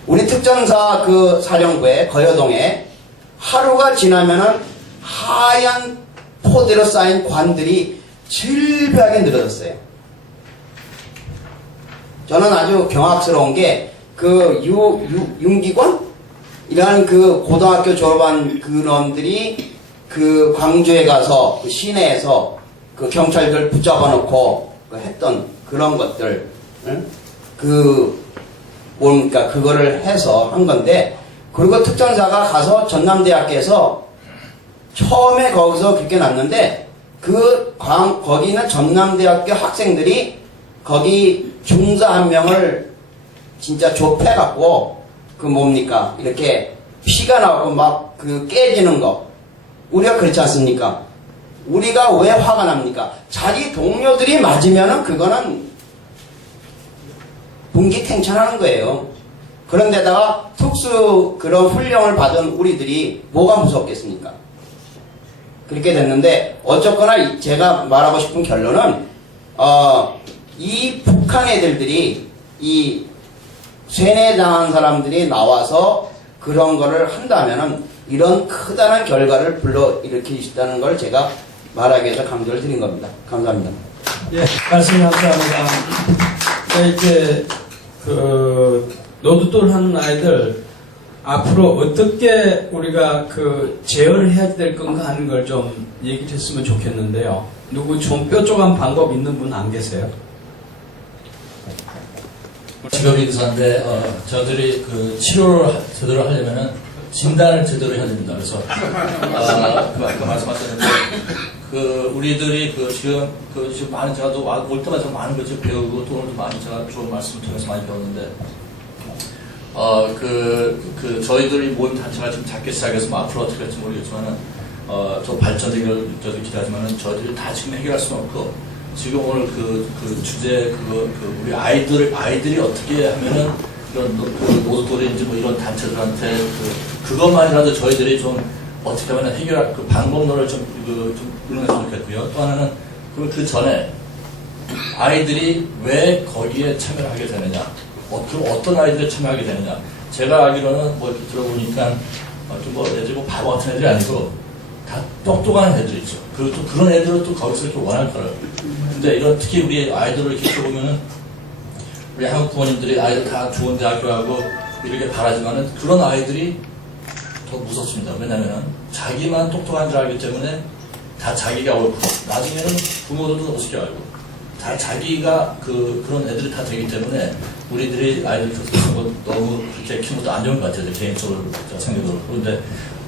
우리 특전사 사령부에 거여동에 하루가 지나면은 하얀 포대로 쌓인 관들이 질비하게 늘어졌어요. 저는 아주 경악스러운 게 윤기권? 이라는 고등학교 졸업한 놈들이 광주에 가서 시내에서 경찰들 붙잡아 놓고 했던 그런 것들, 응? 그거를 해서 한 건데, 그리고 특전사가 가서 전남대학교에서 처음에 거기서 그렇게 났는데, 거기는 전남대학교 학생들이 거기 중사 한 명을 진짜 좁혀갖고, 이렇게 피가 나고 막 그 깨지는 거. 우리가 그렇지 않습니까? 우리가 왜 화가 납니까? 자기 동료들이 맞으면은 그거는 분기탱천하는 거예요. 그런데다가 특수 그런 훈련을 받은 우리들이 뭐가 무섭겠습니까? 그렇게 됐는데 어쨌거나 제가 말하고 싶은 결론은 이 북한 애들이 이 세뇌당한 사람들이 나와서 그런 거를 한다면은 이런 크다란 결과를 불러일으키시다는 걸 제가 말하기 위해서 강조를 드린 겁니다. 감사합니다. 예, 말씀 감사합니다. 이제 노드돌 하는 아이들 앞으로 어떻게 우리가 제어를 해야 될 건가 하는 걸 좀 얘기를 했으면 좋겠는데요. 누구 좀 뾰족한 방법 있는 분 안 계세요? 직업이 의사인데 저들이 치료를 제대로 하려면은 진단을 제대로 해야 됩니다. 그래서 아까 말씀하셨는데 우리들이 지금 많은 제가 올 때마다 많은 걸 배우고 또 오늘도 많이 제가 좋은 말씀을 통해서 많이 배웠는데 저희들이 모임 단체가 좀 작게 시작해서 뭐 앞으로 어떻게 할지 모르겠지만은 더 발전되기를 저도 기대하지만은 저희들이 다 지금 해결할 수는 없고 지금 오늘 주제 우리 아이들이 어떻게 하면은 이런 노드돌인지 뭐 이런 단체들한테 그것만이라도 저희들이 좀 어떻게 하면 해결할 방법론을 좀 의논했으면 좋겠고요. 또 하나는 그 전에 아이들이 왜 거기에 참여를 하게 되느냐, 어떤 아이들이 참여하게 되느냐. 제가 알기로는 뭐 이렇게 들어보니까 애들이 바보 같은 애들이 아니고 다 똑똑한 애들이죠. 그리고 또 그런 애들은 또 거기서 이렇게 원할 거예요. 근데 특히 우리 아이들을 이렇게 들어보면은 우리 한국 부모님들이 아이들 다 좋은 대학교 가고 이렇게 바라지만은 그런 아이들이 더 무섭습니다. 왜냐면은 자기만 똑똑한 줄 알기 때문에 다 자기가 옳고 나중에는 부모들도 어떻게 알고 다 자기가 그런 애들이 다 되기 때문에 우리들이 아이들 교육하고 너무 그렇게 키우는 것도 안 좋은 것 같아요. 개인적으로 생각도 그런데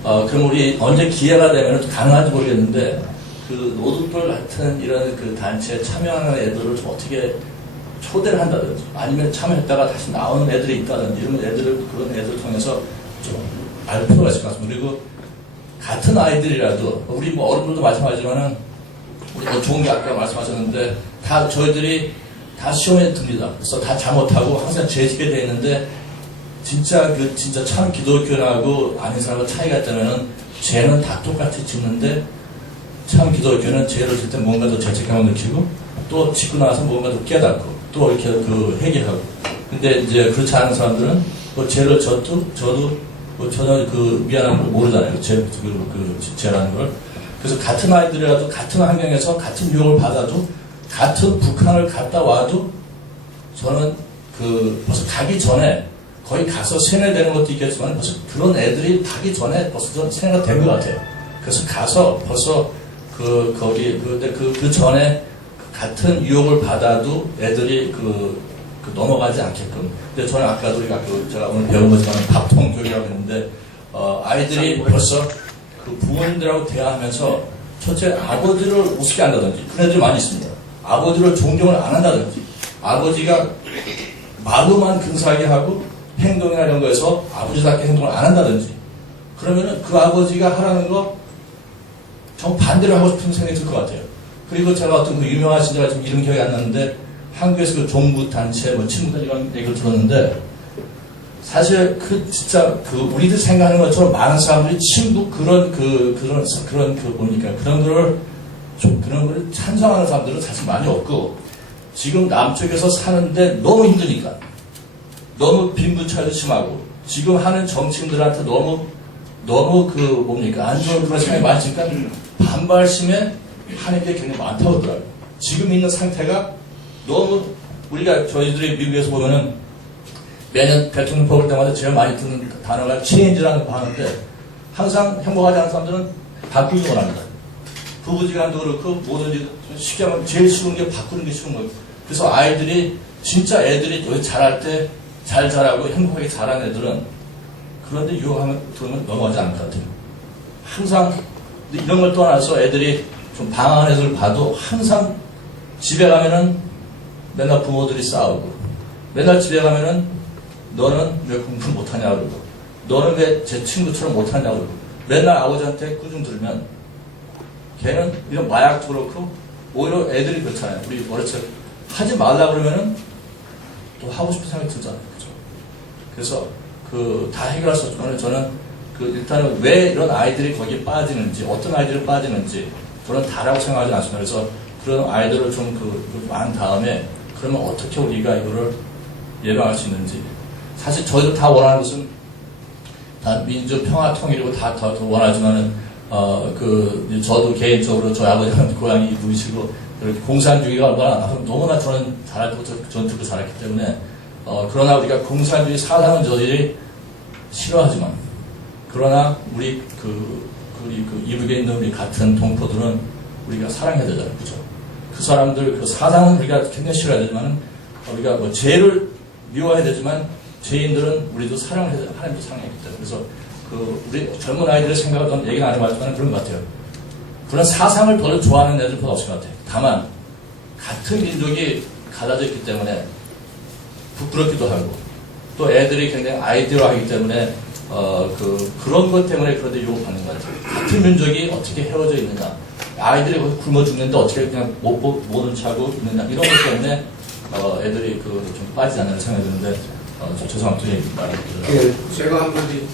그럼 우리 언제 기회가 되면 가능한지 모르겠는데 노드돌 같은 이런 단체에 참여하는 애들을 좀 어떻게 초대를 한다든지 아니면 참여했다가 다시 나오는 애들이 있다든지 이런 그런 애들을 통해서 좀 알 필요가 있을 것 같습니다. 그리고 같은 아이들이라도 우리 뭐 어른들도 마찬가지지만은 우리 좋은 게 아까 말씀하셨는데 다 저희들이 다 시험에 듭니다. 그래서 다 잘못하고 항상 죄 짓게 돼 있는데 진짜 참 기독교하고 아닌 사람과 차이가 있다면은 죄는 다 똑같이 짓는데 참 기독교는 죄를 질 때 뭔가 더 죄책감을 느끼고 또 짓고 나서 뭔가 더 깨닫고 또 이렇게 회개하고. 근데 이제 그렇지 않은 사람들은 죄를 저도 전혀 미안한 걸 모르잖아요. 죄라는 걸. 그래서 같은 아이들이라도 같은 환경에서 같은 유혹을 받아도 같은 북한을 갔다 와도 저는 벌써 가기 전에 거의 가서 세뇌되는 것도 있겠지만 벌써 그런 애들이 가기 전에 벌써 전 세뇌가 된 것 같아요. 그래서 가서 벌써 그 전에 같은 유혹을 받아도 애들이 넘어가지 않게끔. 근데 저는 아까도 제가 오늘 배운 거지만 밥통 교육이라고 했는데, 아이들이 벌써 부모님들하고 대화하면서 첫째 아버지를 우습게 한다든지 그런 애들이 많이 있습니다. 아버지를 존경을 안 한다든지 아버지가 말로만 근사하게 하고 행동이나 이런 거에서 아버지답게 행동을 안 한다든지 그러면은 그 아버지가 하라는 거 정 반대로 하고 싶은 생각이 들 것 같아요. 그리고 제가 어떤 유명하신 제가 지금 이름 기억이 안 나는데 한국에서 종부 단체 친구들 이런 얘기를 들었는데 사실 진짜 우리들 생각하는 것처럼 많은 사람들이 친구 그런 걸 찬성하는 사람들은 사실 많이 없고 지금 남쪽에서 사는데 너무 힘드니까 너무 빈부차이도 심하고 지금 하는 정치인들한테 너무 안 좋은 그런 생각이 많으니까 반발심에 하는 게 굉장히 많다고 하더라고요. 지금 있는 상태가 너무 저희들이 미국에서 보면은 매년 대통령 뽑을 때마다 제일 많이 듣는 단어가 체인지라는 거 하는데 항상 행복하지 않은 사람들은 바꾸기 원합니다. 부부지간도 그렇고 뭐든지 쉽게 하면 제일 쉬운 게 바꾸는 게 쉬운 거예요. 그래서 아이들이 진짜 애들이 여기 잘할 때 잘 자라고 행복하게 자란 애들은 그런데 유혹하면 들으면 넘어가지 않을 것 같아요. 항상 이런 걸 떠나서 애들이 좀 방황한 애들 봐도 항상 집에 가면은 맨날 부모들이 싸우고 맨날 집에 가면은 너는 왜 공부를 못하냐 그러고 너는 왜 제 친구처럼 못하냐고. 맨날 아버지한테 꾸중 들으면 걔는 이런 마약도 그렇고 오히려 애들이 그렇잖아요. 우리 어렸을 때 하지 말라 그러면은 또 하고 싶은 생각이 들잖아요. 그죠? 그래서 다 해결할 수 없지만 저는 일단은 왜 이런 아이들이 거기에 빠지는지, 어떤 아이들이 빠지는지 저는 다라고 생각하지 않습니다. 그래서 그런 아이들을 좀 만 다음에 그러면 어떻게 우리가 이거를 예방할 수 있는지. 사실 저희도 다 원하는 것은 다 민주 평화 통일이고 다 원하지만은 저도 개인적으로 저희 아버지는 고향이 누이시고 공산주의가 얼마나 너무나 저는 잘알고 전 듣고 자랐기 때문에 그러나 우리가 공산주의 사상은 저희들이 싫어하지만 그러나 우리 이북에 있는 우리 같은 동포들은 우리가 사랑해야 되잖아요. 그죠? 그 사람들 그 사상은 우리가 굉장히 싫어야 되지만 우리가 뭐 죄를 미워해야 되지만 죄인들은 우리도 사랑을 해야 되잖아요. 하나님도 사랑했기 때문에. 그래서 우리 젊은 아이들의 생각은 얘기는 안 해봤지만 그런 것 같아요. 그런 사상을 별로 좋아하는 애들 별로 없을 것 같아요. 다만 같은 민족이 갈라져 있기 때문에 부끄럽기도 하고 또 애들이 굉장히 아이디어하기 때문에 그런 것 때문에 그런데 유혹받는 것 같아요. 같은 민족이 어떻게 헤어져 있느냐, 아이들이 굶어 죽는데 어떻게 그냥 못을 차고 있느냐 이런 것 때문에 애들이 좀 빠지지 않는 생각이 드는데 죄송합니다. 말이 제가 한마디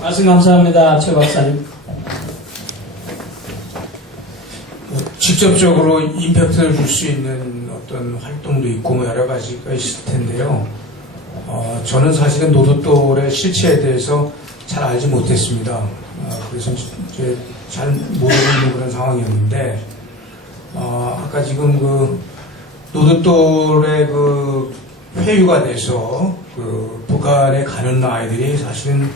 말씀 감사합니다. 최 박사님. 직접적으로 임팩트를 줄 수 있는 어떤 활동도 있고 뭐 여러 가지가 있을 텐데요. 저는 사실은 노릇돌의 실체에 대해서 잘 알지 못했습니다. 그래서 이제 잘 모르고 있는 그런 상황이었는데, 아까 지금 노릇돌의 회유가 돼서 북한에 가는 아이들이 사실은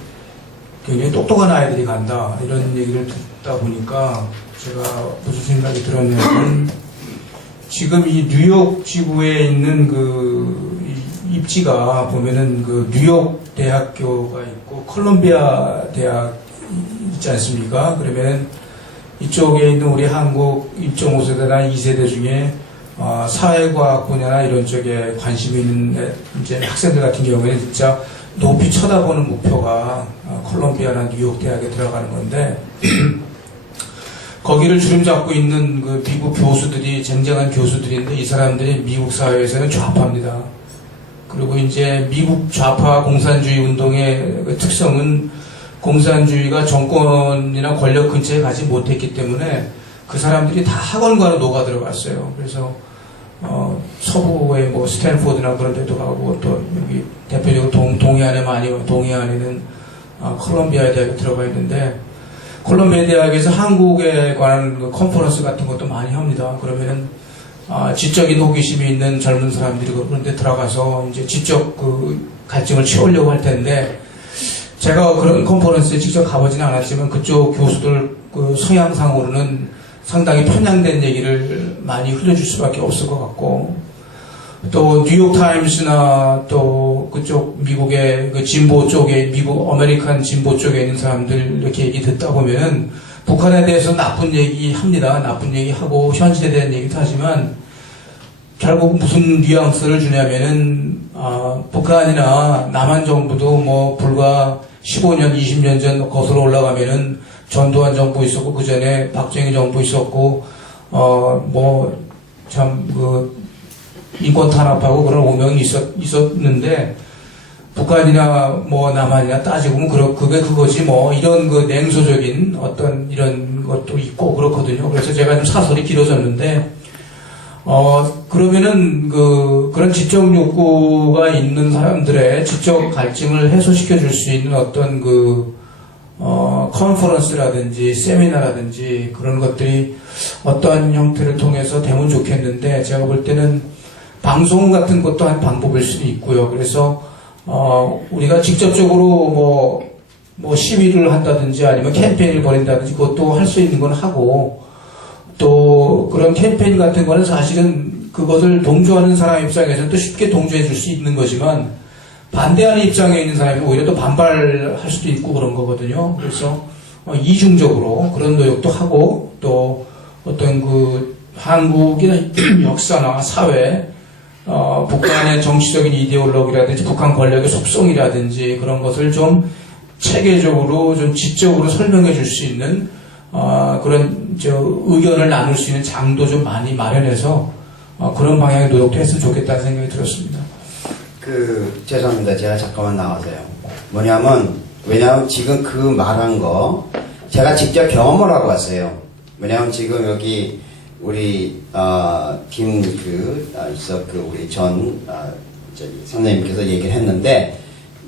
굉장히 똑똑한 아이들이 간다 이런 얘기를 듣다 보니까 제가 무슨 생각이 들었냐면 지금 이 뉴욕 지구에 있는 입지가 보면은 뉴욕 대학교가 있고 콜롬비아 대학 있지 않습니까? 그러면 이쪽에 있는 우리 한국 1.5세대나 2세대 중에 사회과학 분야나 이런 쪽에 관심이 있는 이제 학생들 같은 경우에는 진짜 높이 쳐다보는 목표가 콜롬비아나 뉴욕 대학에 들어가는 건데 거기를 주름잡고 있는 미국 교수들이 쟁쟁한 교수들인데 이 사람들이 미국 사회에서는 좌파입니다. 그리고 이제 미국 좌파 공산주의 운동의 특성은 공산주의가 정권이나 권력 근처에 가지 못했기 때문에 그 사람들이 다 학원과로 녹아 들어갔어요. 그래서 서부의 스탠포드나 그런 데도 가고 또 여기 대표적으로 동해안에는 콜롬비아 대학에 들어가 있는데 콜롬비아 대학에서 한국에 관한 컨퍼런스 같은 것도 많이 합니다. 그러면은 지적인 호기심이 있는 젊은 사람들이 그런 데 들어가서 이제 지적 갈증을 채우려고 할 텐데 제가 그런 컨퍼런스에 직접 가보지는 않았지만 그쪽 교수들 서양상으로는 상당히 편향된 얘기를 많이 흘려줄 수밖에 없을 것 같고 또 뉴욕타임스나 또 그쪽 미국의 진보 쪽에 미국 아메리칸 진보 쪽에 있는 사람들 이렇게 얘기 듣다 보면은 북한에 대해서 나쁜 얘기 합니다. 나쁜 얘기 하고 현실에 대한 얘기도 하지만 결국 무슨 뉘앙스를 주냐면은 북한이나 남한 정부도 불과 15년, 20년 전 거슬러 올라가면은 전두환 정부 있었고 그 전에 박정희 정부 있었고 인권 탄압하고 그런 오명이 있었는데 북한이나 남한이나 따지고 보면 그게 그거지 이런 냉소적인 어떤 이런 것도 있고 그렇거든요. 그래서 제가 좀 사설이 길어졌는데 그러면은 그런 지적 욕구가 있는 사람들의 지적 갈증을 해소시켜 줄 수 있는 어떤 컨퍼런스라든지 세미나라든지 그런 것들이 어떠한 형태를 통해서 되면 좋겠는데 제가 볼 때는 방송 같은 것도 한 방법일 수도 있고요. 그래서 우리가 직접적으로 시위를 한다든지 아니면 캠페인을 벌인다든지 그것도 할 수 있는 건 하고 또 그런 캠페인 같은 거는 사실은 그것을 동조하는 사람 입장에서는 또 쉽게 동조해 줄 수 있는 거지만 반대하는 입장에 있는 사람이 오히려 또 반발할 수도 있고 그런 거거든요. 그래서 이중적으로 그런 노력도 하고 또 어떤 한국이나 역사나 사회 북한의 정치적인 이데올로기라든지 북한 권력의 속성이라든지 그런 것을 좀 체계적으로 좀 지적으로 설명해 줄 수 있는 그런 의견을 나눌 수 있는 장도 좀 많이 마련해서 그런 방향의 노력도 했으면 좋겠다는 생각이 들었습니다. 죄송합니다. 제가 잠깐만 나와서요. 왜냐면 지금 그 말한 거 제가 직접 경험을 하고 왔어요. 왜냐면 지금 여기 우리 우리 전 선생님께서 얘기를 했는데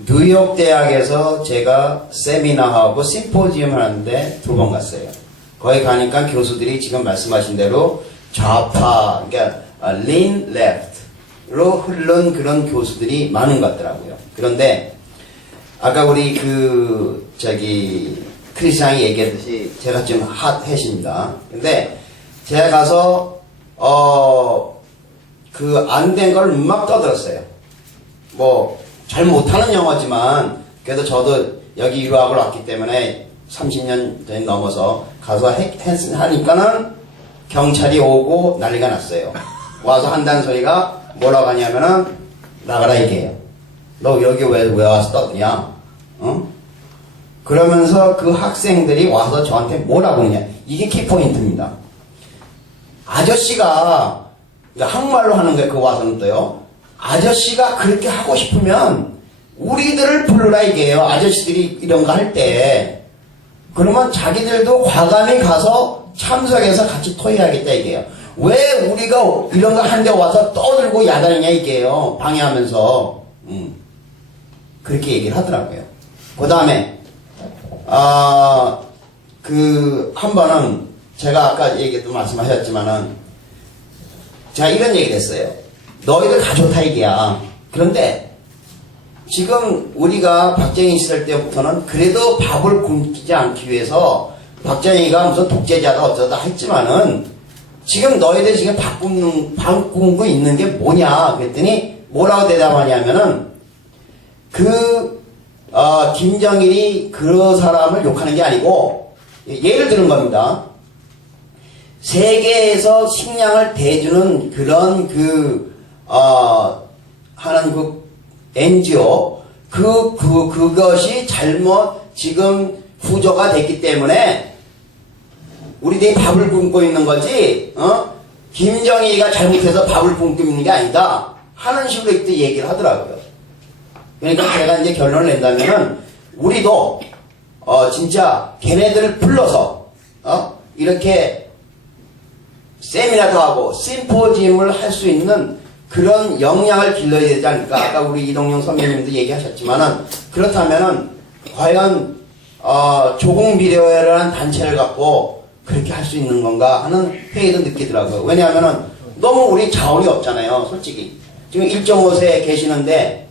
뉴욕 대학에서 제가 세미나하고 심포지엄 하는데 2번 갔어요. 거기 가니까 교수들이 지금 말씀하신 대로 좌파, 그러니까 lean left로 흐른 그런 교수들이 많은 것 같더라고요. 그런데 아까 우리 크리스양이 얘기했듯이 제가 좀 핫해십니다. 근데 제가 가서 안 된 걸 막 떠들었어요. 잘 못하는 영어지만 그래도 저도 여기 유학을 왔기 때문에 30년 넘어서 가서 하니까는 경찰이 오고 난리가 났어요. 와서 한다는 소리가 뭐라고 하냐면은 나가라 얘기해요. 너 여기 왜 와서 떠드냐? 그러면서 그 학생들이 와서 저한테 뭐라고 하냐? 이게 키포인트입니다. 아저씨가 한국말로 하는 거예요. 그 와서는 또요. 아저씨가 그렇게 하고 싶으면 우리들을 불러라 이게요. 아저씨들이 이런 거 할 때. 그러면 자기들도 과감히 가서 참석해서 같이 토의하겠다 이게요. 왜 우리가 이런 거 하는데 와서 떠들고 야단이냐 이게요. 방해하면서. 그렇게 얘기를 하더라고요. 그 다음에 한 번은 제가 아까 얘기도 말씀하셨지만은 제가 이런 얘기를 했어요. 너희들 다 좋다 이게야. 그런데 지금 우리가 박정희 시절 때부터는 그래도 밥을 굶지 않기 위해서 박정희가 무슨 독재자다 어쩌다 했지만은 지금 너희들 지금 밥 굶고 있는 게 뭐냐 그랬더니 뭐라고 대답하냐면은 김정일이 그 사람을 욕하는 게 아니고 예를 들은 겁니다. 세계에서 식량을 대주는 그런 하는 NGO 그것이 잘못 지금 후조가 됐기 때문에 우리들이 밥을 굶고 있는 거지 김정일이가 잘못해서 밥을 굶고 있는 게 아니다 하는 식으로 이때 얘기를 하더라고요. 그러니까 제가 이제 결론을 낸다면은 우리도 진짜 걔네들을 불러서 이렇게 세미나도 하고 심포지엄을 할 수 있는 그런 역량을 길러야 되지 않을까. 아까 우리 이동영 선배님도 얘기하셨지만은 그렇다면은 과연 조국 미래라는 단체를 갖고 그렇게 할 수 있는 건가 하는 회의도 느끼더라고요. 왜냐하면은 너무 우리 자원이 없잖아요. 솔직히 지금 1.5세에 계시는데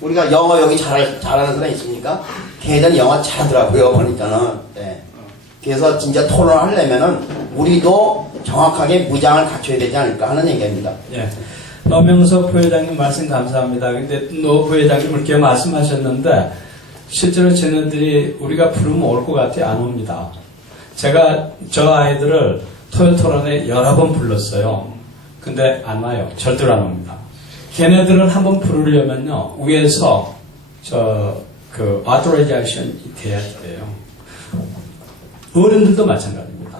우리가 영어 여기 잘하는 사람 있습니까? 걔들은 영어 잘하더라고요. 보니까는. 네. 그래서 진짜 토론하려면은 우리도 정확하게 무장을 갖춰야 되지 않을까 하는 얘기입니다. 예. 노명석 부회장님 말씀 감사합니다. 근데 노 부회장님 이렇게 말씀하셨는데 실제로 쟤네들이 우리가 부르면 올 것 같아 안 옵니다. 제가 저 아이들을 토요토론에 여러 번 불렀어요. 근데 안 와요. 절대로 안 옵니다. 걔네들은 한번 부르려면요 위에서 authorization 돼야 돼요. 어른들도 마찬가지입니다.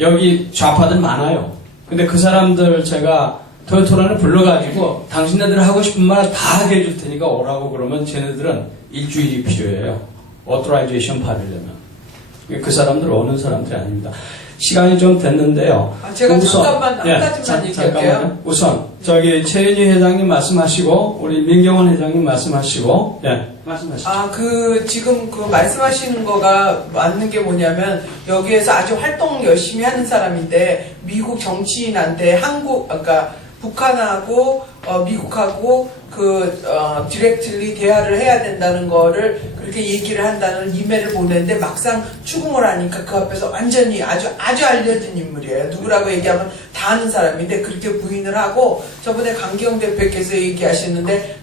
여기 좌파들 많아요. 근데 그 사람들 제가 토요토론을 불러가지고 당신네들 하고 싶은 말 다 하게 해줄 테니까 오라고 그러면 쟤네들은 일주일이 필요해요. authorization 받으려면. 그 사람들 오는 사람들이 아닙니다. 시간이 좀 됐는데요. 제가 잠깐만 한 가지만 얘기할게요. 우선 저기 최윤희 회장님 말씀하시고 우리 민경원 회장님 말씀하시고 말씀하시죠. 지금 말씀하시는 거가 맞는 게 뭐냐면 여기에서 아주 활동 열심히 하는 사람인데 미국 정치인한테 북한하고 미국하고 디렉트리 대화를 해야 된다는 거를 그렇게 얘기를 한다는 이메일을 보냈는데 막상 추궁을 하니까 그 앞에서 완전히 아주 알려진 인물이에요. 누구라고 얘기하면 다 아는 사람인데 그렇게 부인을 하고 저번에 강기영 대표께서 얘기하셨는데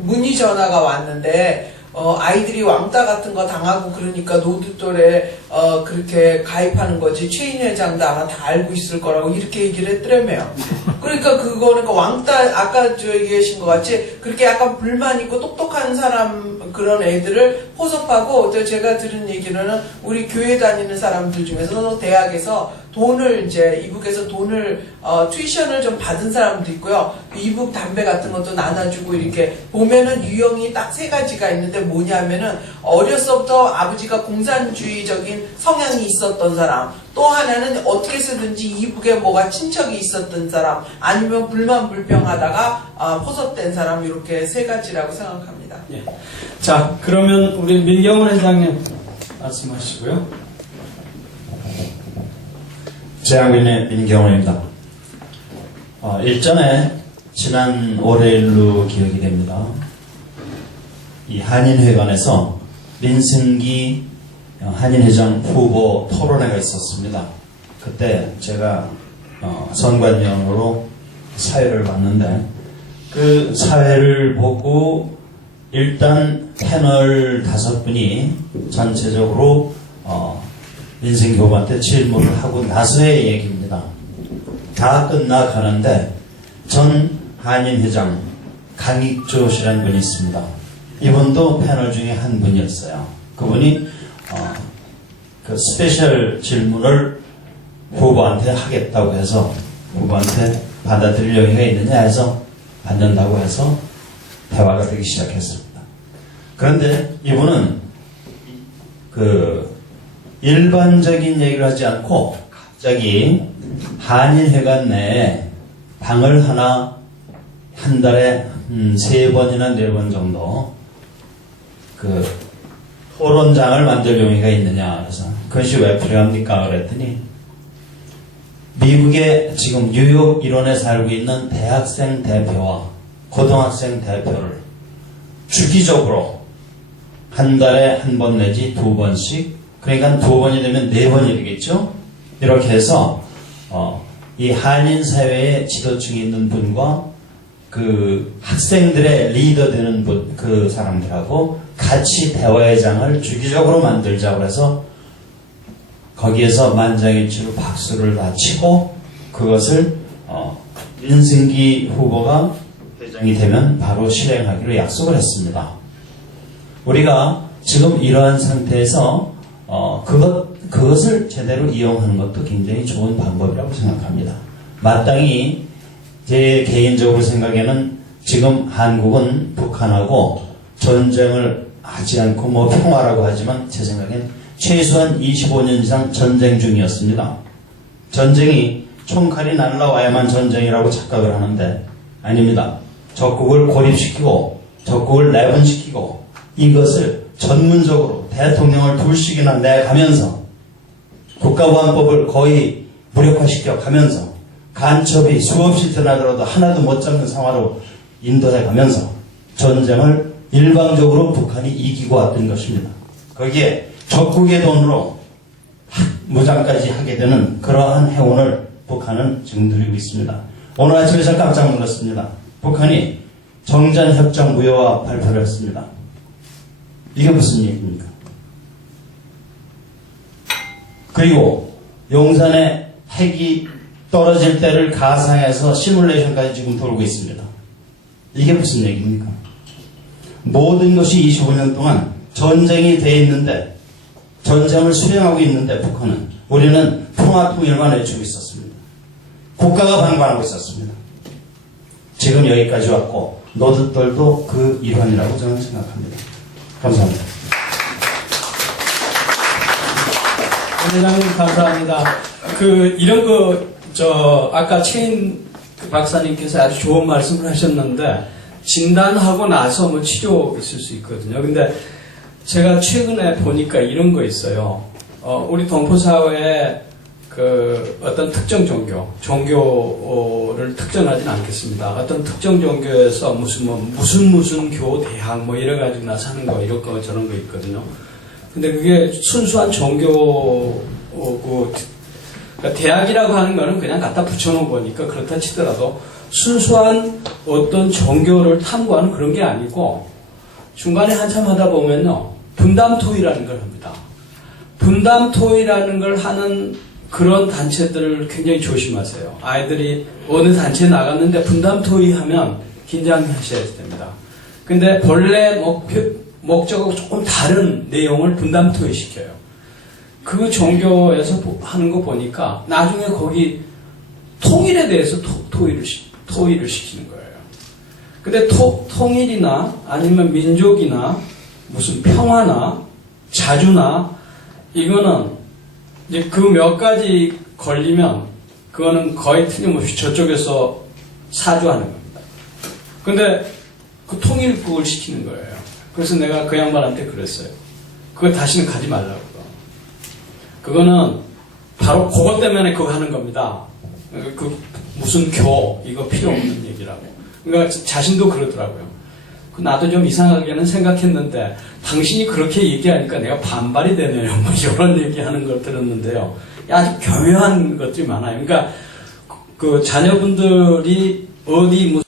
문의 전화가 왔는데 아이들이 왕따 같은 거 당하고 그러니까 노드돌에 그렇게 가입하는 거지 최인 회장도 아마 다 알고 있을 거라고 이렇게 얘기를 했더라며요. 그러니까 그거는 왕따 아까 저 얘기하신 것 같이 그렇게 약간 불만 있고 똑똑한 사람 그런 애들을 포섭하고 또 제가 들은 얘기로는 우리 교회 다니는 사람들 중에서 대학에서 돈을 이제 이북에서 돈을 튜이션을 좀 받은 사람도 있고요. 이북 담배 같은 것도 나눠주고 이렇게 보면은 유형이 딱 3가지가 있는데 뭐냐면은 어렸을부터 아버지가 공산주의적인 성향이 있었던 사람, 또 하나는 어떻게 쓰든지 이북에 뭐가 친척이 있었던 사람, 아니면 불만불평하다가 포섭된 사람 이렇게 3가지라고 생각합니다. 예. 자, 그러면 우리 민경훈 회장님 말씀하시고요. 재향민의 민경훈입니다. 일전에 지난 월요일로 기억이 됩니다. 이 한인회관에서 민승기 한인회장 후보 토론회가 있었습니다. 그때 제가 선관위원으로 사회를 봤는데 그 사회를 보고 일단 패널 5분이 전체적으로 민승기 후보한테 질문을 하고 나서의 얘기입니다. 다 끝나가는데 전 한인회장 강익조 씨라는 분이 있습니다. 이분도 패널 중에 한 분이었어요. 그분이 그 스페셜 질문을 후보한테 하겠다고 해서 후보한테 받아들일 여유가 있느냐 해서 받는다고 해서 대화가 되기 시작했습니다. 그런데 이분은 그 일반적인 얘기를 하지 않고 갑자기 한인회관 내에 방을 하나 한 달에 3번이나 4번 정도 그 토론장을 만들 용의가 있느냐 그래서 그것이 왜 필요합니까 그랬더니 미국의 지금 뉴욕 일원에 살고 있는 대학생 대표와 고등학생 대표를 주기적으로 한 달에 1번 내지 2번씩 그러니까 2번이 되면 4번이 되겠죠. 이렇게 해서 이 한인 사회의 지도층이 있는 분과 그 학생들의 리더 되는 분, 그 사람들하고 같이 대화의 장을 주기적으로 만들자고 해서 거기에서 만장일치로 박수를 다 치고 그것을 민승기 후보가 회장이 되면 바로 실행하기로 약속을 했습니다. 우리가 지금 이러한 상태에서 그것을 제대로 이용하는 것도 굉장히 좋은 방법이라고 생각합니다. 마땅히 제 개인적으로 생각에는 지금 한국은 북한하고 전쟁을 하지 않고 뭐 평화라고 하지만 제 생각엔 최소한 25년 이상 전쟁 중이었습니다. 전쟁이 총칼이 날라와야만 전쟁이라고 착각을 하는데 아닙니다. 적국을 고립시키고 적국을 내분시키고 이것을 전문적으로 대통령을 2씩이나 내가면서 국가보안법을 거의 무력화시켜 가면서 간첩이 수없이 드나들어도 하나도 못 잡는 상황으로 인도해 가면서 전쟁을 일방적으로 북한이 이기고 왔던 것입니다. 거기에 적국의 돈으로 무장까지 하게 되는 그러한 행운을 북한은 지금 누리고 있습니다. 오늘 아침에 제가 깜짝 놀랐습니다. 북한이 정전협정 무효화 발표를 했습니다. 이게 무슨 얘기입니까? 그리고 용산에 핵이 떨어질 때를 가상해서 시뮬레이션까지 지금 돌고 있습니다. 이게 무슨 얘기입니까? 모든 것이 25년 동안 전쟁이 돼 있는데 전쟁을 수행하고 있는데 북한은 우리는 평화통일만 외치고 있었습니다. 국가가 방관하고 있었습니다. 지금 여기까지 왔고 노드돌도 그 일환이라고 저는 생각합니다. 감사합니다. 회장님 감사합니다. 이런 아까 최인 박사님께서 아주 좋은 말씀을 하셨는데 진단하고 나서 뭐 치료 있을 수 있거든요. 근데 제가 최근에 보니까 이런 거 있어요. 우리 동포사회에 어떤 특정 종교를 특정하진 않겠습니다. 어떤 특정 종교에서 무슨 교대학 뭐 이래가지고 나사는 거 이런 거 저런 거 있거든요. 근데 그게 순수한 종교 그러니까 대학이라고 하는 거는 그냥 갖다 붙여놓은 거니까 그렇다 치더라도 순수한 어떤 종교를 탐구하는 그런 게 아니고 중간에 한참 하다 보면요, 분담 토의라는 걸 합니다. 분담 토의라는 걸 하는 그런 단체들을 굉장히 조심하세요. 아이들이 어느 단체에 나갔는데 분담 토의하면 긴장하셔야 됩니다. 근데 본래 목적하고 조금 다른 내용을 분담 토의시켜요. 그 종교에서 하는 거 보니까 나중에 거기 통일에 대해서 토의를 시키는 거예요. 근데 통일이나 아니면 민족이나 무슨 평화나 자주나 이거는 이제 그 몇 가지 걸리면 그거는 거의 틀림없이 저쪽에서 사주하는 겁니다. 근데 그 통일국을 시키는 거예요. 그래서 내가 그 양반한테 그랬어요. 그거 다시는 가지 말라고. 그거는 바로 그것 때문에 그거 하는 겁니다. 그 무슨 교 이거 필요 없는 얘기라고. 그러니까 자신도 그러더라고요. 나도 좀 이상하게는 생각했는데 당신이 그렇게 얘기하니까 내가 반발이 되네요. 뭐 이런 얘기하는 걸 들었는데요. 아주 교묘한 것들이 많아요. 그러니까 그 자녀분들이 어디